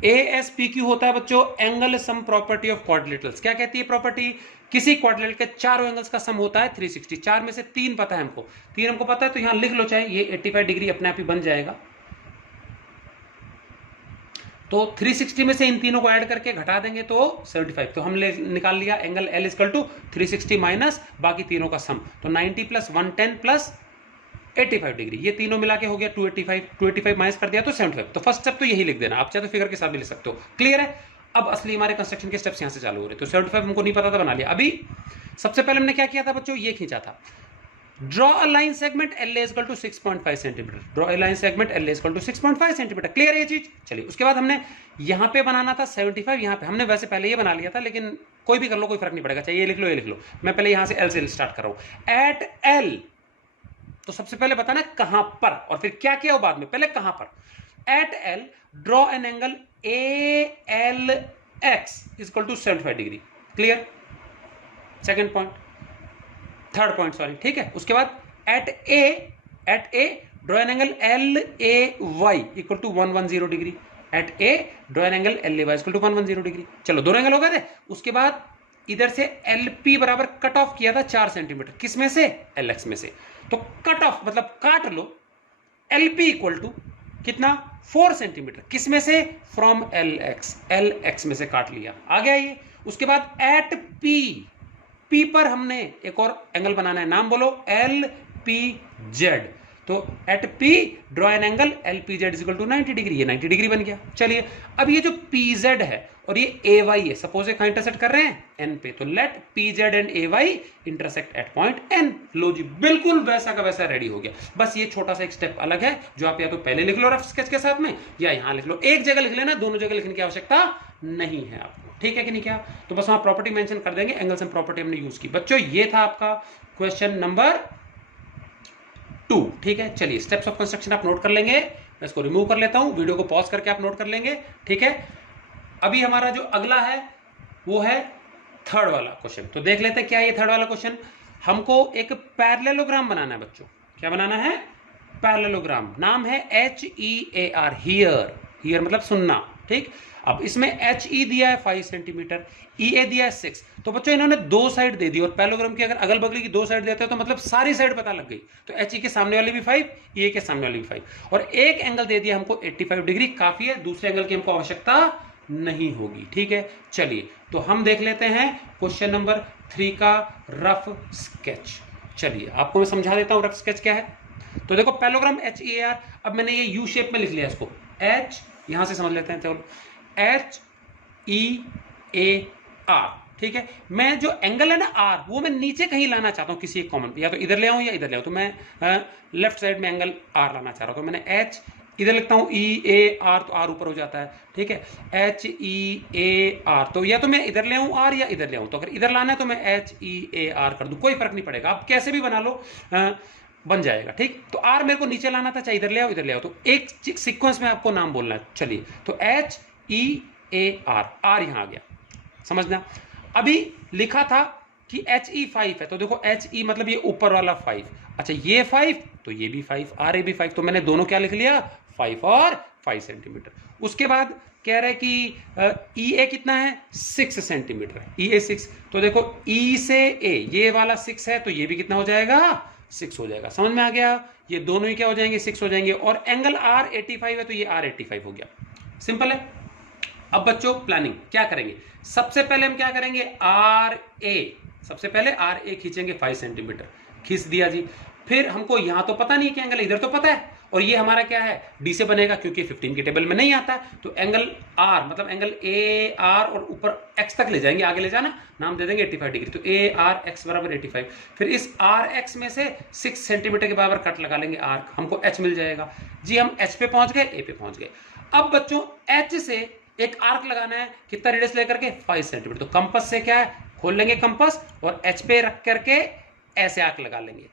ASPQ होता है बच्चों angle sum property of quadrilaterals. क्या कहती है प्रॉपर्टी, किसी क्वाड्रिलेटरल के चारों एंगल्स का सम होता है 360, 4 में से 3 पता है हमको, 3 हमको पता है, तो यहां लिख लो, चाहे ये 85 डिग्री अपने आप ही बन जाएगा। तो 360 में से इन तीनों को ऐड करके घटा देंगे तो 75, तो हमने निकाल लिया angle L equal to 360 minus बाकी तीनों का सम, तो 90 प्लस 110 प्लस 85 डिग्री, ये तीनों मिला के हो गया 285, 285 माइनस कर दिया तो 75। तो फर्स्ट स्टेप तो यही लिख देना, आप चाहे तो फिगर के साथ भी लिख सकते हो। क्लियर है। अब असली हमारे कंस्ट्रक्शन के स्टेप्स यहां से चालू हो रहे, तो 75 हमको नहीं पता था, बना लिया। अभी सबसे पहले हमने क्या किया था बच्चों, ये खींचा था, draw a line segment LA equal to 6.5 centimetre, draw a line segment LA equal to 6.5 centimetre. Clear है ये चीज? चलिए उसके बाद हमने यहां पे बनाना था 75, यहां पे हमने वैसे पहले ये बना लिया था, लेकिन कोई भी कर लो कोई फर्क नहीं पड़ेगा, चाहे ये लिख लो ये लिख लो। मैं पहले यहां से L से स्टार्ट कर रहा हूं। एट L, तो सबसे पहले बताना कहां पर और फिर क्या किया वो बाद में, पहले कहां पर। At L draw an angle ALX equal to 75 degree. Clear? Second point, third point sorry, ठीक है। उसके बाद at A draw an angle LAY equal to 110 degree. At A draw an angle LAY equal to 110 degree. चलो दोनों angle हो गए थे। उसके बाद इधर से LP बराबर कट ऑफ किया था 4 सेंटीमीटर, किस में से? LX में से। तो कट ऑफ मतलब काट लो, LP इक्वल टू कितना? 4 सेंटीमीटर, किस में से? फ्रॉम LX में से काट लिया, आ गया ये। उसके बाद एट P पर हमने एक और एंगल बनाना है, नाम बोलो LPZ। तो at P draw an angle LPZ equal to 90 degree, ये 90 डिग्री बन गया। चलिए अब ये जो PZ है और ये AY है, सपोज कहां इंटरसेक्ट कर रहे हैं? N पे, तो let PZ and AY intersect at point N। लो जी, बिल्कुल वैसा का वैसा रेडी हो गया। बस ये छोटा सा एक स्टेप अलग है जो आप या तो पहले लिख लो रफ स्केच के साथ में, या यहां लिख लो। एक जगह लिख लेना, दोनों जगह लिखने की आवश्यकता नहीं है आपको, ठीक है कि नहीं? क्या तो बस वहां प्रॉपर्टी मेंशन कर देंगे, एंगल्स एंड प्रॉपर्टी हमने यूज की। बच्चों ये था आपका क्वेश्चन नंबर 2, ठीक है। चलिए स्टेप्स ऑफ कंस्ट्रक्शन आप नोट कर लेंगे, मैं इसको रिमूव कर लेता हूं, वीडियो को पॉज करके आप नोट कर लेंगे, ठीक है। अभी हमारा जो अगला है वो है थर्ड वाला क्वेश्चन। तो देख लेते हैं क्या ये थर्ड वाला क्वेश्चन। हमको एक पैरेललोग्राम बनाना है बच्चों। क्या बनाना है? पैरेललोग्राम। नाम है HEAR, हियर मतलब सुनना, ठीक। अब इसमें HE दिया है 5 सेंटीमीटर, EA दिया है 6। तो बच्चों इन्होंने दो साइड दे दी, और पैरेललोग्राम की अगर अगल बगल की दो साइड देते हैं तो मतलब सारी साइड पता लग गई। तो HE के सामने वाली भी 5, EA के सामने वाली भी 5, और एक एंगल दे दिया हमको 85 डिग्री, काफी है, दूसरे एंगल की हमको आवश्यकता नहीं होगी, ठीक है। चलिए तो हम देख लेते हैं क्वेश्चन नंबर 3 का रफ स्केच। चलिए आपको मैं समझा देता हूं रफ स्केच क्या है। तो देखो पैरेललोग्राम HEAR, अब मैंने ये यू शेप में लिख लिया इसको, H, यहां से समझ लेते हैं, चलो HEAR, ठीक है। मैं जो एंगल है ना R, वो मैं नीचे कहीं लाना चाहता हूं किसी एक कॉमन पे, या तो इधर ले आऊं या इधर ले आऊं। तो मैं लेफ्ट साइड में एंगल R लाना चाह रहा हूं, तो मैंने H इधर लिखता हूं EAR, तो R ऊपर हो जाता है, ठीक है। HEAR, तो या तो मैं इधर ले आऊं R या इधर ले आऊं। तो अगर इधर लाना है तो मैं HEAR कर दूं, कोई फर्क नहीं पड़ेगा, आप कैसे भी बना लो बन जाएगा, ठीक। तो R मेरे को नीचे लाना था, चाहे इधर ले आओ इधर ले आओ, तो एक सीक्वेंस में आपको नाम बोलना है। चलिए तो HEAR, R यहां आ गया, समझना। अभी लिखा था कि HE 5 है, तो देखो HE मतलब ये ऊपर वाला 5, अच्छा ये 5 तो ये भी 5, RA भी 5, तो मैंने दोनों क्या लिख लिया? 5 और 5 सेंटीमीटर। उसके बाद कह रहे कि EA कितना है? 6 सेंटीमीटर, EA 6। तो देखो E से A ये वाला 6 है, तो ये भी कितना हो जाएगा? 6 हो जाएगा। समझ में आ गया? ये दोनों ही क्या हो जाएंगे? 6 हो जाएंगे। और एंगल R 85 है, तो ये R 85 हो गया। सिंपल है। अब बच्चों प्लानिंग क्या करेंगे? सबसे पहले हम क्या करेंगे? RA, सबसे पहले RA खींचेंगे 5 सेंटीमीटर, खींच दिया जी। फिर हमको यहां तो पता नहीं कि एंगल, इधर तो पता है, और ये हमारा क्या है? D से बनेगा, क्योंकि 15 की टेबल में नहीं आता है। तो एंगल R मतलब एंगल AR, और ऊपर X तक ले जाएंगे, आगे ले जाना, नाम दे देंगे 85 डिग्री। तो ARX बराबर 85। फिर इस RX में से 6 सेंटीमीटर के बराबर कट लगा लेंगे R, हमको H मिल जाएगा जी। हम H पे पहुंच गए, A पे पहुंच गए। अब बच्चों H से एक आर्क लगाना है, कितना रेडियस लेकर के? 5 सेंटीमीटर। तो कंपास से क्या है? खोल लेंगे कंपास और H पे रख करके ऐसे आर्क लगा लेंगे।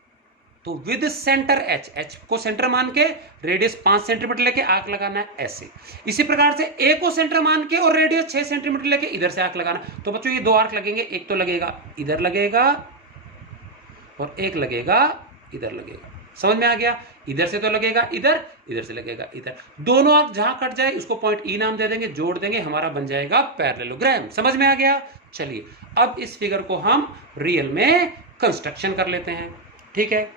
तो विद सेंटर H को सेंटर मान के रेडियस 5 सेंटीमीटर लेके आर्क लगाना है ऐसे। इसी प्रकार से A को सेंटर मान के और रेडियस 6 सेंटीमीटर लेके इधर से आर्क लगाना। तो बच्चों ये दो आर्क लगेंगे, एक तो लगेगा इधर लगेगा और एक लगेगा इधर लगेगा। समझ में आ गया? इधर से तो लगेगा इधर, इधर से लगेगा इधर। दोनों आर्क जहां कट जाए उसको पॉइंट E नाम दे देंगे, जोड़ देंगे, हमारा बन जाएगा पैरेललोग्राम। समझ में आ गया? चलिए अब इस फिगर को हम रियल में कंस्ट्रक्शन कर लेते हैं, ठीक है।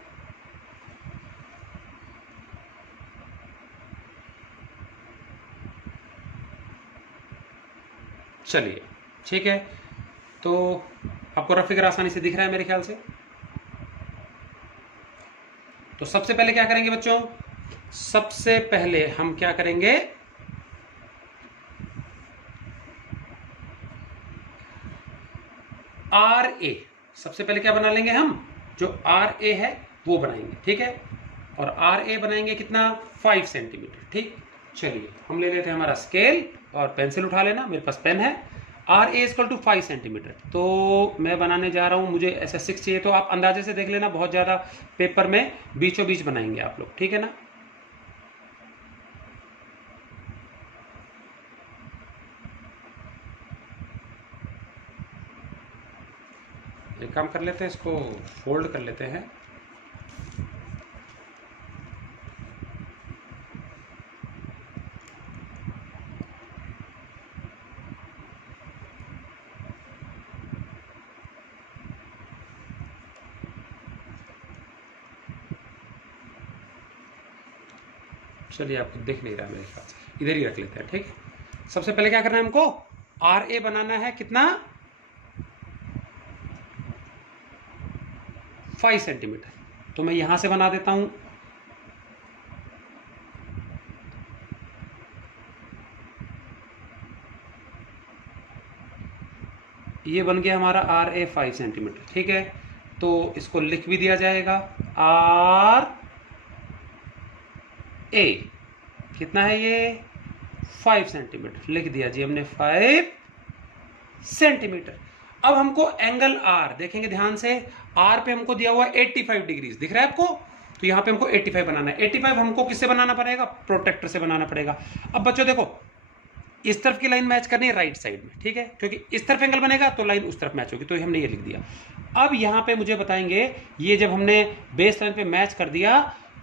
चलिए ठीक है, तो आपको रफ फिगर आसानी से दिख रहा है मेरे ख्याल से। तो सबसे पहले क्या करेंगे बच्चों? सबसे पहले हम क्या करेंगे? RA, सबसे पहले क्या बना लेंगे हम? जो RA है वो बनाएंगे, ठीक है। और आर ए बनाएंगे कितना, 5 सेंटीमीटर, ठीक। चलिए हम ले लेते हैं हमारा स्केल और पेंसिल उठा लेना, मेरे पास पेन है। R A equal to 5 centimetre, तो मैं बनाने जा रहा हूँ, मुझे ऐसा 6 चाहिए, तो आप अंदाजे से देख लेना, बहुत ज़्यादा पेपर में बीचों बीच बनाएंगे आप लोग, ठीक है ना। एक काम कर लेते हैं, इसको फोल्ड कर लेते हैं। चलिए आपको दिख नहीं रहा मेरे ख्याल से, इधर ही रख लेते हैं, ठीक। सबसे पहले क्या करना है हमको, आर ए बनाना है कितना, 5 सेंटीमीटर। तो मैं यहां से बना देता हूं, ये बन गया हमारा आर ए 5 सेंटीमीटर, ठीक है। तो इसको लिख भी दिया जाएगा, आर ए कितना है ये, 5 सेंटीमीटर, लिख दिया जी हमने 5 सेंटीमीटर। अब हमको एंगल आर देखेंगे ध्यान से, आर पे हमको दिया हुआ 85 डिग्रीज, दिख रहा है आपको, तो यहां पे हमको 85 बनाना है। 85 हमको किससे बनाना पड़ेगा, प्रोटेक्टर से बनाना पड़ेगा। अब बच्चों देखो, इस तरफ की लाइन मैच करनी है राइट साइड में, ठीक है, क्योंकि इस तरफ एंगल बनेगा तो लाइन उस तरफ मैच होगी, तो हमने ये लिख दिया। अब यहां पे मुझे बताएंगे, ये जब हमने बेस लाइन पे मैच कर दिया,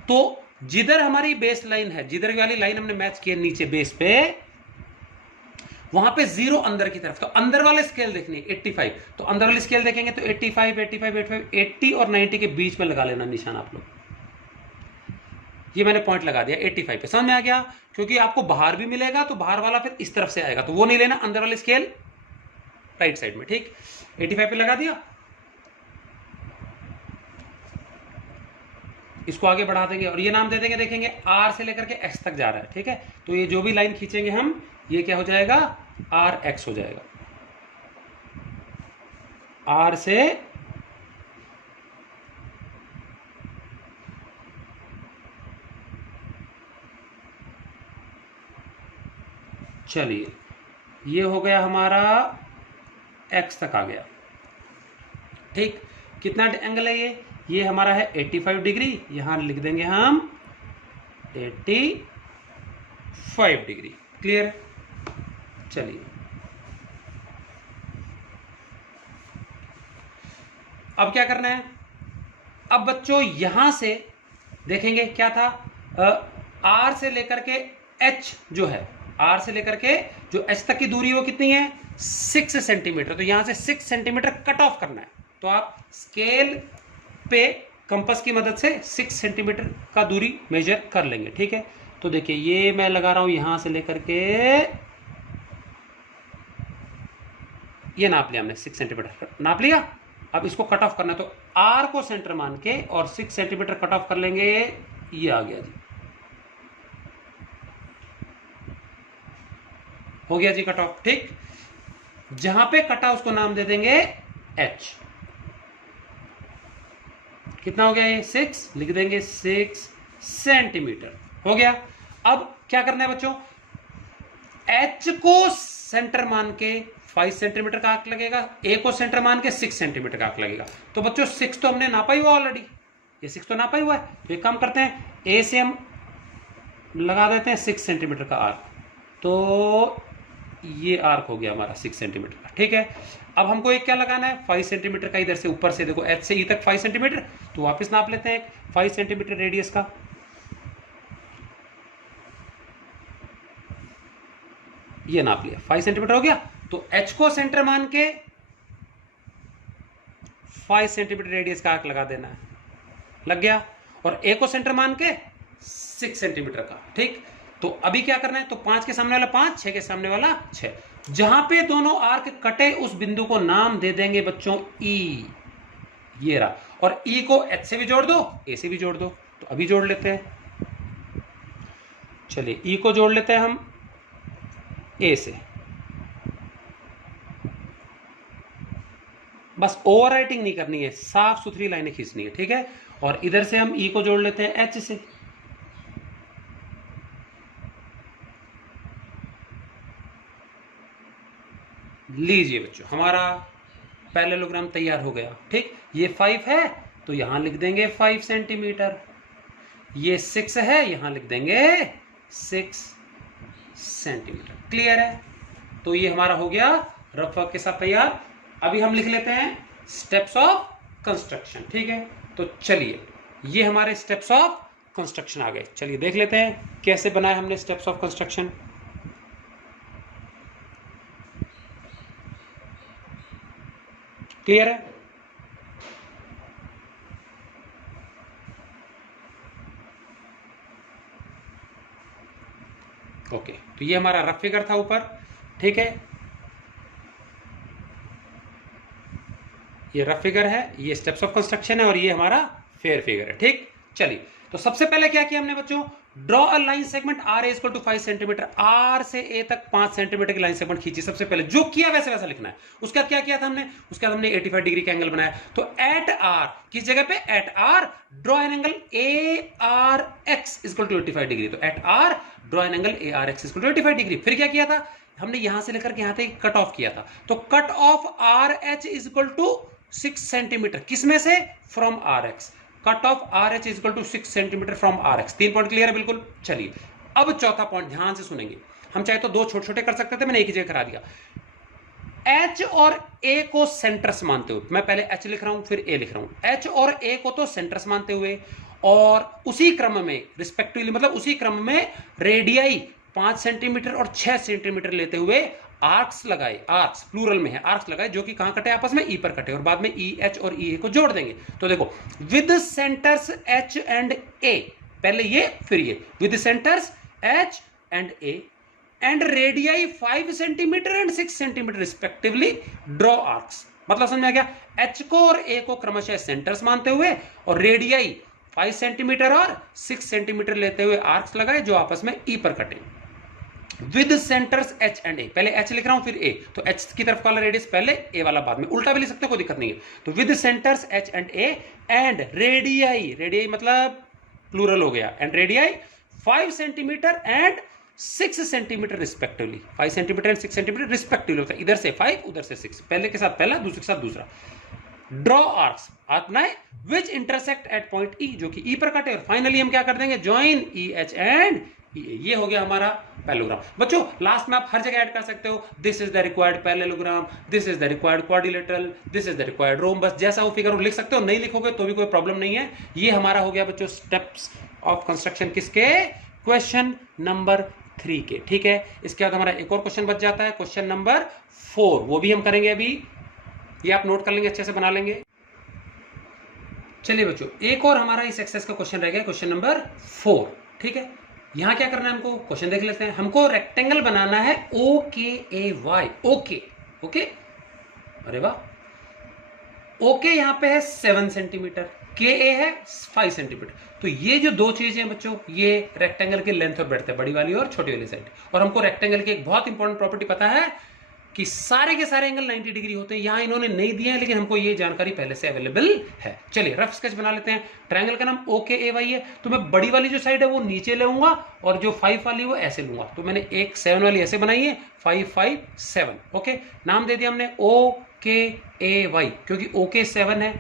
तो जिधर हमारी बेस लाइन है, जिधर वाली लाइन हमने मैच की है नीचे बेस पे, वहां पे 0 अंदर की तरफ, तो अंदर वाले स्केल देखनी है 85, तो अंदर वाले स्केल देखेंगे तो 85 85 85 80 और 90 के बीच में लगा लेना निशान आप लोग। ये मैंने पॉइंट लगा दिया 85 पे, समझ में आ गया, क्योंकि आपको बाहर भी मिलेगा तो बाहर वाला फिर इस तरफ से आएगा, तो वो नहीं लेना, अंदर वाले स्केल राइट साइड में, ठीक। 85 पे लगा दिया, इसको आगे बढ़ा देंगे और ये नाम दे देंगे, देखेंगे आर से लेकर के एक्स तक जा रहा है, ठीक है। तो ये जो भी लाइन खींचेंगे हम, ये क्या हो जाएगा, आर एक्स हो जाएगा, आर से चलिए ये हो गया हमारा एक्स तक आ गया, ठीक। कितना एंगल है ये हमारा है 85 डिग्री, यहां लिख देंगे हम 85 डिग्री, क्लियर। चलिए अब क्या करना है, अब बच्चों यहां से देखेंगे क्या था, आर से लेकर के एच जो है, आर से लेकर के जो एच तक की दूरी वो कितनी है, 6 सेंटीमीटर, तो यहां से 6 सेंटीमीटर कट ऑफ करना है। तो आप स्केल पे कंपास की मदद से 6 सेंटीमीटर का दूरी मेजर कर लेंगे, ठीक है। तो देखिए ये मैं लगा रहा हूं यहां से लेकर के, ये नाप लिया हमने, 6 सेंटीमीटर नाप लिया। अब इसको कट ऑफ करना है, तो आर को सेंटर मान के और 6 सेंटीमीटर कट ऑफ कर लेंगे, ये आ गया जी, हो गया जी कट ऑफ, ठीक। जहां पे कटा उसको नाम दे देंगे एच, कितना हो गया ये, 6, लिख देंगे 6 सेंटीमीटर, हो गया। अब क्या करना है बच्चों, एच को सेंटर मान के 5 सेंटीमीटर का आर्क लगेगा, ए को सेंटर मान के 6 सेंटीमीटर का आर्क लगेगा। तो बच्चों 6 तो हमने नापा ही हुआ ऑलरेडी, ये 6 तो नापा ही हुआ है, तो एक काम करते हैं, ए से हम लगा देते हैं 6 सेंटीमीटर का आर्क, तो ये आर्क हो गया हमारा 6 सेंटीमीटर का, ठीक है। अब हमको एक क्या लगाना है, 5 सेंटीमीटर का, इधर से ऊपर से देखो एच से ई तक 5 सेंटीमीटर, तो वापस नाप लेते हैं 5 सेंटीमीटर रेडियस का, ये नाप लिया 5 सेंटीमीटर हो गया। तो एच को सेंटर मान के 5 सेंटीमीटर रेडियस का आर्क लगा देना है, लग गया। और ए को सेंटर मान के 6 सेंटीमीटर का, ठीक। तो अभी क्या करना है, तो 5 के सामने वाला 5, 6 के सामने वाला 6, जहां पे दोनों आर्क कटे उस बिंदु को नाम दे देंगे बच्चों ई, ये रहा। और ई को एच से भी जोड़ दो, ए से भी जोड़ दो, तो अभी जोड़ लेते हैं, चलिए ई को जोड़ लेते हैं हम ए से, बस ओवर राइटिंग नहीं करनी है, साफ सुथरी लाइनें खींचनी है, ठीक है। और इधर से हम ई को जोड़ लेते हैं एच से। लीजिए बच्चों, हमारा पैरेललोग्राम तैयार हो गया। ठीक, ये 5 है तो यहां लिख देंगे 5 सेंटीमीटर, ये 6 है यहां लिख देंगे 6 सेंटीमीटर। क्लियर है? तो ये हमारा हो गया रफ वर्क के साथ तैयार। अभी हम लिख लेते हैं स्टेप्स ऑफ कंस्ट्रक्शन। ठीक है, तो चलिए ये हमारे स्टेप्स ऑफ कंस्ट्रक्शन आ गए। चलिए देख लेते हैं कैसे बनाए हमने स्टेप्स ऑफ कंस्ट्रक्शन। क्लियर है? ओके, तो ये हमारा रफ फिगर था ऊपर। ठीक है, ये रफ फिगर है, ये स्टेप्स ऑफ कंस्ट्रक्शन है और ये हमारा फेयर फिगर है। ठीक, चलिए तो सबसे पहले क्या किया हमने बच्चों, draw a line segment R equal to 5 centimetre. R से ए तक 5 सेंटीमीटर की लाइन सेगमेंट खींची। सबसे पहले जो किया वैसे वैसा लिखना है। उसके बाद क्या किया था हमने, उसके बाद हमने 85 डिग्री का एंगल बनाया। तो एट आर, किस जगह पे, at R draw an angle A R X equal to 85 degree. तो at R draw an angle A R X equal to 85 degree. फिर क्या किया था हमने, यहां से लेकर के यहां तक कट ऑफ किया था। तो cut off R H equal to 6 centimetre, किसमें से, from R X. Cut off R H is equal to 6 centimetre from R X. 3 point clear है बिल्कुल। चलिए अब चौथा पॉइंट ध्यान से सुनेंगे। हम चाहे तो 2 छोटे छोटे कर सकते थे, मैंने एक ही जगह करा दिया। एच और ए को सेंटर्स मानते हुए, मैं पहले एच लिख रहा हूं फिर ए लिख रहा हूं। एच और ए को तो सेंटर्स मानते हुए और उसी क्रम में रिस्पेक्टिवली, मतलब उसी क्रम में रेडियाई 5 सेंटीमीटर और 6 सेंटीमीटर लेते हुए आर्क्स लगाए। आर्क्स प्लूरल में है, आर्क्स लगाए जो कि कहां कटे, आपस में ई पर कटे, और बाद में ई एच और ई ए को जोड़ देंगे। तो देखो विद सेंटर्स एच एंड ए, पहले ये फिर ये, with centres H and A and radii 5 centimetre and 6 centimetre respectively draw arcs. मतलब समझ में आ गया, एच को और ए को क्रमशः सेंटर्स मानते हुए और रेडियाई 5 सेंटीमीटर और 6 सेंटीमीटर लेते हुए आर्क्स लगाए जो आपस में ई पर कटे। विद सेंटर्स एच एंड ए, पहले एच लिख रहा हूं फिर ए, तो एच की तरफ वाला रेडियस पहले, ए वाला बाद में, उल्टा भी लिख सकते हो कोई दिक्कत नहीं है। तो with centres H and A and radii, radii मतलब प्लूरल हो गया, and radii 5 centimetre and 6 centimetre respectively. 5 centimetre and 6 centimetre respectively होता है, इधर से 5 उधर से 6, पहले के साथ पहला दूसरे के साथ दूसरा। ड्रॉ आर्क्स, आर्क बनाए विच इंटरसेक्ट एट पॉइंट ई, जो कि ई पर कटे, और फाइनली हम क्या कर देंगे, ज्वाइन ई एच एंड ये हो गया हमारा पैरेललोग्राम। बच्चों लास्ट में आप हर जगह ऐड कर सकते हो, this is the required parallelogram, this is the required quadrilateral, this is the required rhombus, जैसा वो फिगर लिख सकते हो। नहीं लिखोगे तो भी कोई प्रॉब्लम नहीं है। ये हमारा हो गया बच्चों स्टेप्स ऑफ कंस्ट्रक्शन किसके, क्वेश्चन नंबर 3 के। ठीक है, इसके बाद हमारा एक और क्वेश्चन बच जाता है, क्वेश्चन नंबर 4, वो भी हम करेंगे अभी, ये आप नोट कर लेंगे, अच्छे से बना लेंगे। चलिए बच्चों, एक और हमारा इस एक्सरसाइज का क्वेश्चन रह गया, क्वेश्चन नंबर 4। ठीक है, यहां क्या करना है हमको, क्वेश्चन देख लेते हैं। हमको रेक्टेंगल बनाना है ओ के ए वाई। ओके ओके, अरे वाह, ओके यहां पे है 7 सेंटीमीटर, के ए है 5 सेंटीमीटर। तो ये जो दो चीजें हैं बच्चों, ये रेक्टेंगल के लेंथ और ब्रेड्थ है, बड़ी वाली और छोटी वाली साइड। और हमको रेक्टेंगल की एक बहुत इंपॉर्टेंट प्रॉपर्टी पता है कि सारे के सारे एंगल 90 डिग्री होते हैं। यहां इन्होंने नहीं दिया है, लेकिन हमको ये जानकारी पहले से अवेलेबल है। चलिए रफ स्केच बना लेते हैं। ट्रायंगल का नाम ओके ए वाई है, तो मैं बड़ी वाली जो साइड है वो नीचे लेऊंगा और जो 5 वाली वो ऐसे लूंगा। तो मैंने एक 7 वाली ऐसे बनाई है, 5 5 7। ओके, नाम दे दिया हमने ओ के ए वाई, क्योंकि ओके 7 है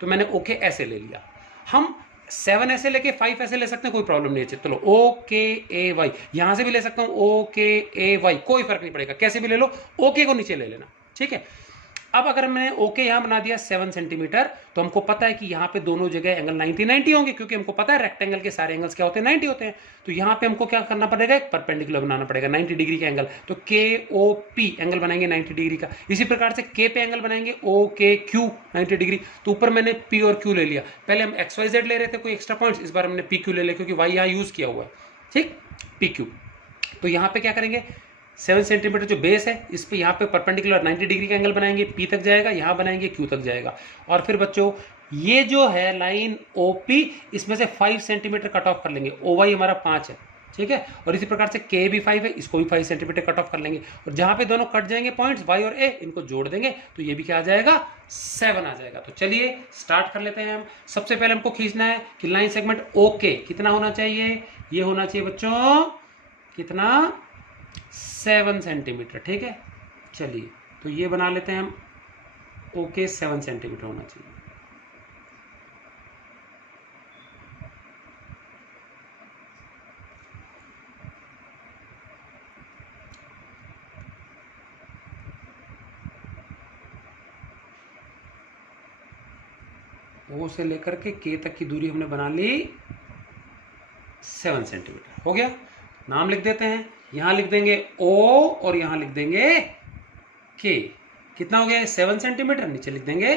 तो मैंने ओके ऐसे ले लिया। हम 7 ऐसे लेके 5 ऐसे ले सकते हैं, कोई प्रॉब्लम नहीं है। चलो ओ के ए वाई, यहां से भी ले सकता हूं ओ के ए वाई, कोई फर्क नहीं पड़ेगा, कैसे भी ले लो, ओके को नीचे ले लेना। ठीक है, अब अगर मैंने ओके यहां बना दिया 7 सेंटीमीटर, तो हमको पता है कि यहां पे दोनों जगह एंगल 90 90 होंगे, क्योंकि हमको पता है रेक्टेंगल के सारे एंगल्स क्या होते हैं, 90 होते हैं। तो यहां पे हमको क्या करना पड़ेगा, एक परपेंडिकुलर बनाना पड़ेगा 90 डिग्री का एंगल। तो के ओ पी एंगल बनाएंगे 90 डिग्री का। इसी प्रकार से के पे एंगल बनाएंगे ओ के क्यू 90 डिग्री। तो ऊपर मैंने पी और क्यू ले लिया। पहले हम एक्स वाई जेड ले रहे थे कोई एक्स्ट्रा पॉइंट्स, इस बार हमने पी क्यू ले लिया क्योंकि वाई यहां यूज किया हुआ है। ठीक, पी क्यू। तो यहां पे क्या करेंगे, 7 सेंटीमीटर जो बेस है, इस पे यहाँ पे परपेंडिकुलर 90 डिग्री का एंगल बनाएंगे, पी तक जाएगा, यहाँ बनाएंगे क्यू तक जाएगा। और फिर बच्चों ये जो है लाइन ओपी, इसमें से 5 सेंटीमीटर कट ऑफ कर लेंगे। ओ वाई हमारा 5 है, ठीक है। और इसी प्रकार से के भी 5 है, इसको भी 5 सेंटीमीटर कट ऑफ कर लेंगे, और जहां पे दोनों कट जाएंगे पॉइंट्स वाई और ए, इनको जोड़ देंगे तो ये भी क्या आ जाएगा, 7 आ जाएगा। तो चलिए स्टार्ट कर लेते हैं हम। सबसे पहले हमको खींचना है कि लाइन सेगमेंट ओके कितना होना चाहिए, ये होना चाहिए बच्चों कितना, 7 सेंटीमीटर, ठीक है। चलिए तो ये बना लेते हैं हम, ओके 7 सेंटीमीटर होना चाहिए। ओ से लेकर के के तक की दूरी हमने बना ली 7 सेंटीमीटर, हो गया। नाम लिख देते हैं, यहां लिख देंगे ओ और यहां लिख देंगे के। कितना हो गया 7 सेंटीमीटर, नीचे लिख देंगे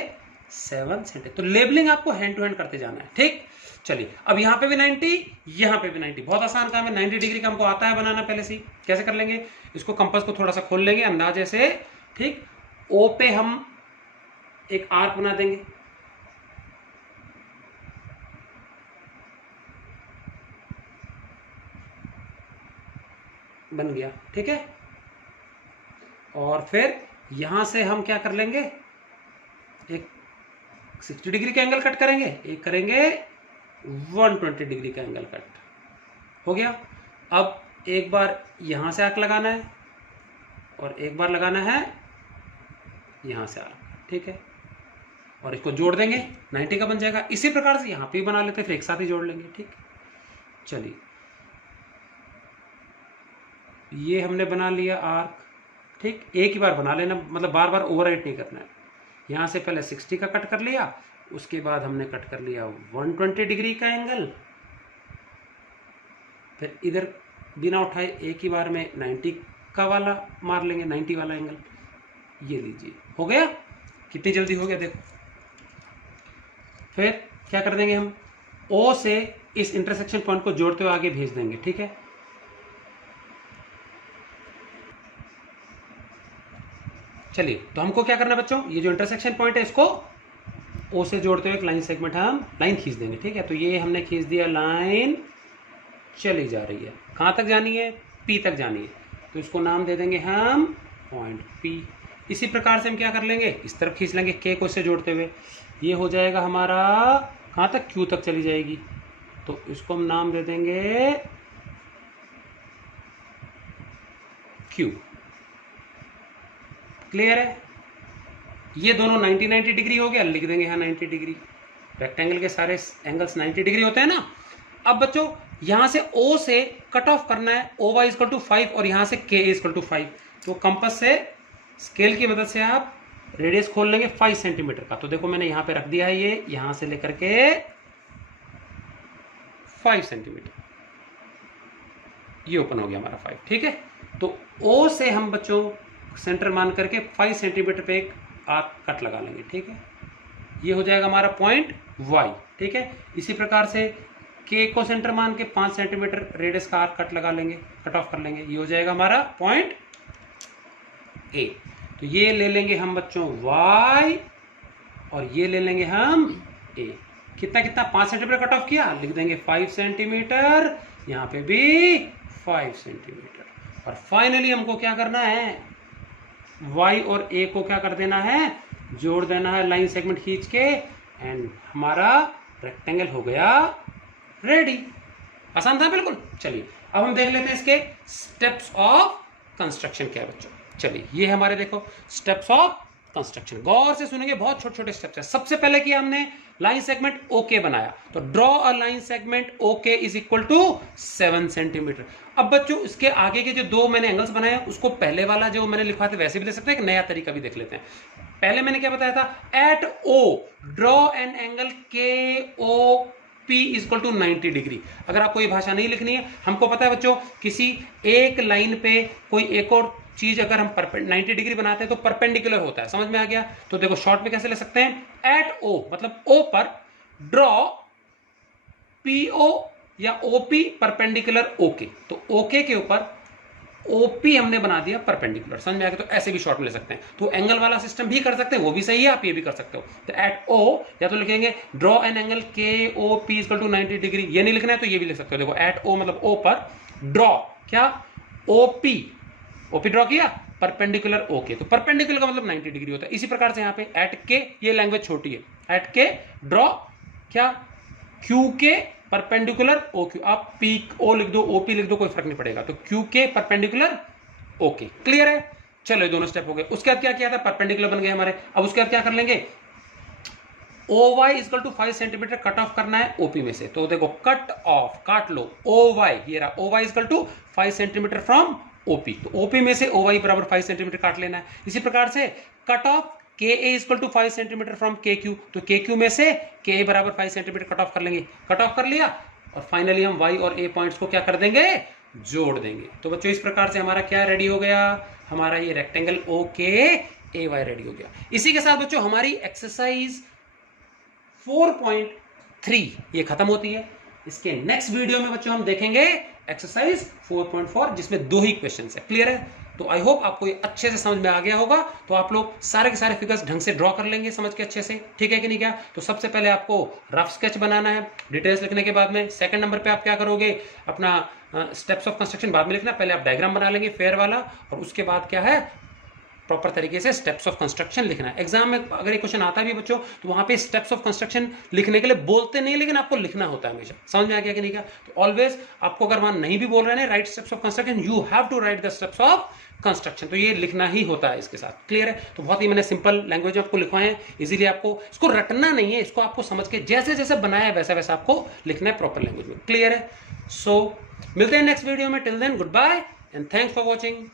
7 सेंटीमीटर। तो लेबलिंग आपको हैंड टू हैंड करते जाना है, ठीक। चलिए अब यहां पे भी 90, यहां पे भी 90, बहुत आसान काम है। 90 डिग्री का हमको आता है बनाना पहले से। कैसे कर लेंगे, इसको कंपास को थोड़ा सा खोल लेंगे अंदाजे से, ठीक। ओ पे हम एक आर्क बना देंगे, बन गया, ठीक है। और फिर यहां से हम क्या कर लेंगे, एक 60 डिग्री का एंगल कट करेंगे, एक करेंगे 120 डिग्री का एंगल कट, हो गया। अब एक बार यहां से आर्क लगाना है और एक बार लगाना है यहां से आर्क, ठीक है। और इसको जोड़ देंगे 90 का बन जाएगा। इसी प्रकार से यहां पे भी बना लेते हैं, फिर एक साथ ही जोड़ लेंगे, ठीक। चलिए ये हमने बना लिया आर्क, ठीक। एक ही बार बना लेना, मतलब बार बार ओवरराइट नहीं करना है। यहां से पहले 60 का कट कर लिया, उसके बाद हमने कट कर लिया 120 डिग्री का एंगल, फिर इधर बिना उठाए एक ही बार में 90 का वाला मार लेंगे, 90 वाला एंगल। ये लीजिए, हो गया। कितनी जल्दी हो गया देखो। फिर क्या कर देंगे हम, ओ से इस इंटरसेक्शन पॉइंट को जोड़ते हुए आगे भेज देंगे, ठीक है। चलिए तो हमको क्या करना है बच्चों, ये जो इंटरसेक्शन पॉइंट है इसको ओ से जोड़ते हुए एक लाइन सेगमेंट हम लाइन खींच देंगे, ठीक है। तो ये हमने खींच दिया, लाइन चली जा रही है, कहां तक जानी है, पी तक जानी है, तो इसको नाम दे देंगे हम पॉइंट पी। इसी प्रकार से हम क्या कर लेंगे, इस तरफ खींच लेंगे के को इससे जोड़ते हुए, ये हो जाएगा हमारा कहां तक, क्यू तक चली जाएगी, तो इसको हम नाम दे देंगे क्यू। क्लियर है, ये दोनों 90 डिग्री हो गया, लिख देंगे यहाँ 90 डिग्री। रेक्टेंगल के सारे एंगल्स 90 डिग्री होते हैं ना। अब बच्चों यहां से O से कट ऑफ करना है, OY = 5 और यहां से KA = 5। तो कंपास से स्केल की मदद से आप रेडियस खोल लेंगे 5 सेंटीमीटर का। तो देखो मैंने यहां पे रख दिया है, ये यहां से लेकर के 5 सेंटीमीटर, ये ओपन हो गया हमारा 5, ठीक है। तो O से हम बच्चों सेंटर मान करके 5 सेंटीमीटर पे एक आर्क कट लगा लेंगे, ठीक है। ये हो जाएगा हमारा पॉइंट Y, ठीक है। इसी प्रकार से K को सेंटर मान के 5 सेंटीमीटर रेडियस का आर्क कट लगा लेंगे, कट ऑफ कर लेंगे, ये हो जाएगा हमारा पॉइंट A। तो ये ले लेंगे हम बच्चों Y और ये ले लेंगे हम A। कितना कितना 5 सेंटीमीटर कट ऑफ किया, लिख देंगे 5 सेंटीमीटर, यहाँ पे भी 5 सेंटीमीटर। और फाइनली हमको क्या करना है, Y और A को क्या कर देना है, जोड़ देना है लाइन सेगमेंट खींच के, एंड हमारा रेक्टेंगल हो गया रेडी। आसान था बिल्कुल। चलिए अब हम देख लेते हैं इसके स्टेप्स ऑफ कंस्ट्रक्शन क्या है बच्चों। चलिए ये हमारे देखो स्टेप्स ऑफ कंस्ट्रक्शन, गौर से सुनेंगे, बहुत छोटे छोटे स्टेप्स हैं। सबसे पहले किया हमने लाइन सेगमेंट ओके बनाया, तो draw a line segment okay is equal to 7 centimetre. अब बच्चों इसके आगे के जो दो मैंने एंगल्स बनाए उसको पहले वाला जो मैंने लिखा था वैसे भी ले सकते हैं, एक नया तरीका भी देख लेते हैं। पहले मैंने क्या बताया था, at O draw an angle K O P equal to 90 degree. अगर आपको ये भाषा नहीं लिखनी है, हमको पता है बच्चों किसी एक लाइन पे कोई एक और चीज अगर हम 90 डिग्री बनाते हैं तो परपेंडिकुलर होता है, समझ में आ गया। तो देखो शॉर्ट में कैसे ले सकते हैं, एट ओ मतलब ओ पर ड्रॉ PO या OP परपेंडिकुलर ओके। तो ओके के ऊपर OP हमने बना दिया परपेंडिकुलर, समझ में आ गया। तो ऐसे भी शॉर्ट में ले सकते हैं, तो एंगल वाला सिस्टम भी कर सकते हैं, वो भी सही है, आप ये भी कर सकते हो। तो एट O या तो लिखेंगे draw an angle KOP equal to 90 degree, ये नहीं लिखना है तो ये भी लिख सकते हो। देखो एट O मतलब O पर ड्रॉ, क्या, ओपी, ओपी ड्रॉ किया, परपेंडिकुलर ओके, तो परपेंडिकुलर का मतलब 90 डिग्री होता है। इसी प्रकार से यहाँ पे एट के, ये लैंग्वेज छोटी है, एट के ड्रॉ क्या, क्यू के परपेंडिकुलर ओ क्यू, आप पी ओ लिख दो, ओपी लिख दो, कोई फर्क नहीं पड़ेगा, तो क्यू के परपेंडिकुलर ओके। क्लियर है? चलो दोनों स्टेप हो गए। उसके बाद क्या किया था, परपेंडिकुलर बन गए हमारे। अब उसके बाद क्या कर लेंगे, O Y equal to 5 centimetre cut off करना है ओपी में से, तो देखो कट ऑफ, काट लो ओ वाई, ये रहा O Y equal to 5 centimetre from OP, तो ओपी में से ओ वाई बराबर 5 सेंटीमीटर काट लेना है। इसी प्रकार से कट ऑफ के ए इजकल टू 5 सेंटीमीटर फ्रॉम के क्यू, तो के क्यू में से के ए बराबर 5 सेंटीमीटर कट ऑफ कर लेंगे, कट ऑफ कर लिया, और फाइनली हम वाई और ए पॉइंट्स को क्या कर देंगे, जोड़ देंगे। तो बच्चों इस प्रकार से हमारा क्या रेडी हो गया, हमारा ये रेक्टेंगल ओ के ए वाई रेडी हो गया। इसी के साथ बच्चों हमारी एक्सरसाइज 4.3 ये खत्म होती है। इसके नेक्स्ट वीडियो में बच्चों हम देखेंगे एक्सरसाइज 4.4 जिसमें 2 ही क्वेश्चन है। क्लियर है? तो आई होप आपको ये अच्छे से समझ में आ गया होगा। तो आप लोग सारे के सारे फिगर्स ढंग से ड्रॉ कर लेंगे समझ के अच्छे से, ठीक है कि नहीं? क्या तो सबसे पहले आपको रफ स्केच बनाना है, डिटेल्स लिखने के बाद में सेकंड नंबर पे आप क्या करोगे, अपना स्टेप्स ऑफ कंस्ट्रक्शन बाद में लिखना, पहले आप डायग्राम बना लेंगे फेयर वाला, और उसके बाद क्या है, प्रॉपर तरीके से स्टेप्स ऑफ कंस्ट्रक्शन लिखना है। एग्जाम में अगर एक क्वेश्चन आता भी बच्चों, तो वहां पे स्टेप्स ऑफ कंस्ट्रक्शन लिखने के लिए बोलते नहीं, लेकिन आपको लिखना होता है हमेशा। समझ में आ गया कि नहीं? क्या तो ऑलवेज आपको अगर वहां नहीं भी बोल रहे हैं write steps of construction, you have to write the steps of construction, तो ये लिखना ही होता है इसके साथ। क्लियर है? तो बहुत ही मैंने सिंपल लैंग्वेज में आपको लिखवाए हैं, इजीली आपको इसको रटना नहीं है, इसको आपको समझ के जैसे जैसे बनाया है वैसा वैसा आपको लिखना है प्रॉपर लैंग्वेज में। क्लियर है? सो मिलते हैं नेक्स्ट वीडियो में, till then good bye and thanks for watching.